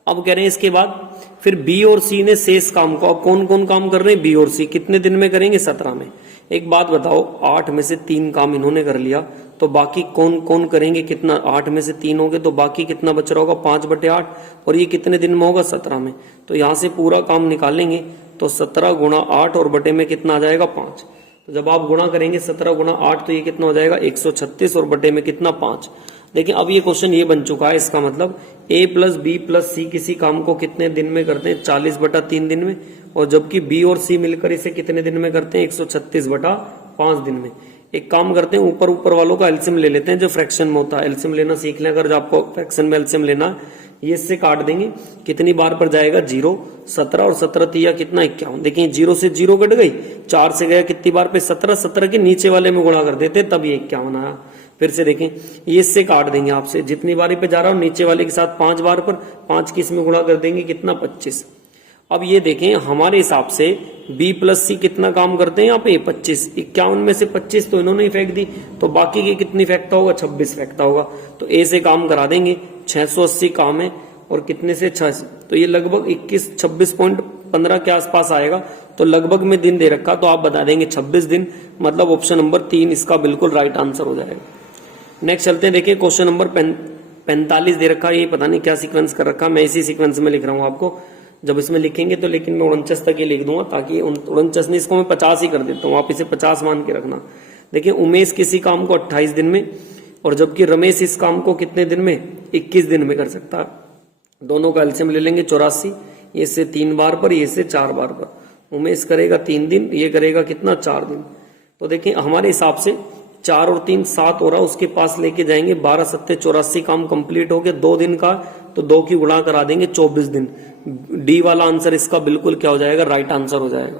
अब कह रहे हैं इसके बाद फिर बी और सी ने शेष काम को, अब कौन कौन काम कर रहे हैं, बी और सी कितने दिन में करेंगे, 17 में। एक बात बताओ, 8 में से 3 काम इन्होंने कर लिया, तो बाकी कौन कौन करेंगे, कितना, 8 में से 3 हो गए, तो बाकी कितना बच रहा होगा, 5/8, और ये कितने दिन में होगा, 17 में। तो यहां से पूरा काम निकालेंगे तो 17 गुणा 8 और बटे में कितना आ जाएगा, 5। तो जब आप गुणा करेंगे 17 गुणा 8 तो ये कितना हो जाएगा, 136, और बटे में कितना, 5। देखिए अब ये क्वेश्चन ये बन चुका है, इसका मतलब ए प्लस बी प्लस सी किसी काम को कितने दिन में करते हैं, 40/3 दिन में, और जबकि बी और सी मिलकर इसे कितने दिन में करते हैं, 136/5 दिन में। एक काम करते हैं, ऊपर ऊपर वालों का एलसीएम ले लेते हैं, जो फ्रैक्शन में होता है एलसीएम लेना सीख लें, अगर आपको फ्रैक्शन में एलसीएम लेना, ये इससे काट देंगे, कितनी बार पर जाएगा, 0, 17 और 17 तिया कितना, 51। देखिए 0 से 0 कट गई, 4 से गया कितनी बार पे, 17, 17 के नीचे वाले में गुणा कर देते तब ये 51 आया। फिर से देखें, ये इससे काट देंगे आपसे, जितनी बारी पे जा रहा हूं नीचे वाले के साथ 5 बार पर, 5 की इसमें गुणा कर देंगे, कितना, 25। अब ये देखें हमारे हिसाब से बी प्लस सी कितना काम करते हैं यहाँ पे, 25, 51 में से 25 तो इन्होंने ही फेंक दी, तो बाकी की कितनी फेंकता होगा, 26 फेंकता होगा। तो ए से काम करा देंगे, 680 काम है, और कितने से 6, तो ये लगभग 26.15 के आसपास आएगा। तो लगभग में दिन दे रखा, तो आप बता देंगे 26 दिन, मतलब ऑप्शन नंबर 3 इसका बिल्कुल राइट आंसर हो जाएगा। नेक्स्ट चलते हैं, देखिए क्वेश्चन नंबर 45 दे रखा है, ये पता नहीं क्या सीक्वेंस कर रखा, मैं इसी सीक्वेंस में लिख रहा हूँ आपको, जब इसमें लिखेंगे तो, लेकिन मैं 49 तक ये लिख दूंगा, ताकि 49 नहीं, इसको मैं 50 ही कर देता हूँ, आप इसे 50 मान के रखना। देखिए उमेश किसी काम को 28 दिन में, और जबकि रमेश इस काम को कितने दिन में, 21 दिन में कर सकता है। दोनों का एलसीएम ले लेंगे, 84, ये से 3 बार पर, ये से 4 बार पर। उमेश करेगा 3 दिन, ये करेगा कितना, 4 दिन। तो देखिए हमारे हिसाब से 4 और 3 7 हो रहा, उसके पास लेके जाएंगे, 12 7 84 काम कंप्लीट हो गया, 2 दिन का, तो 2 की गुणा करा देंगे, 24 दिन। डी वाला आंसर इसका बिल्कुल क्या हो जाएगा, राइट आंसर हो जाएगा।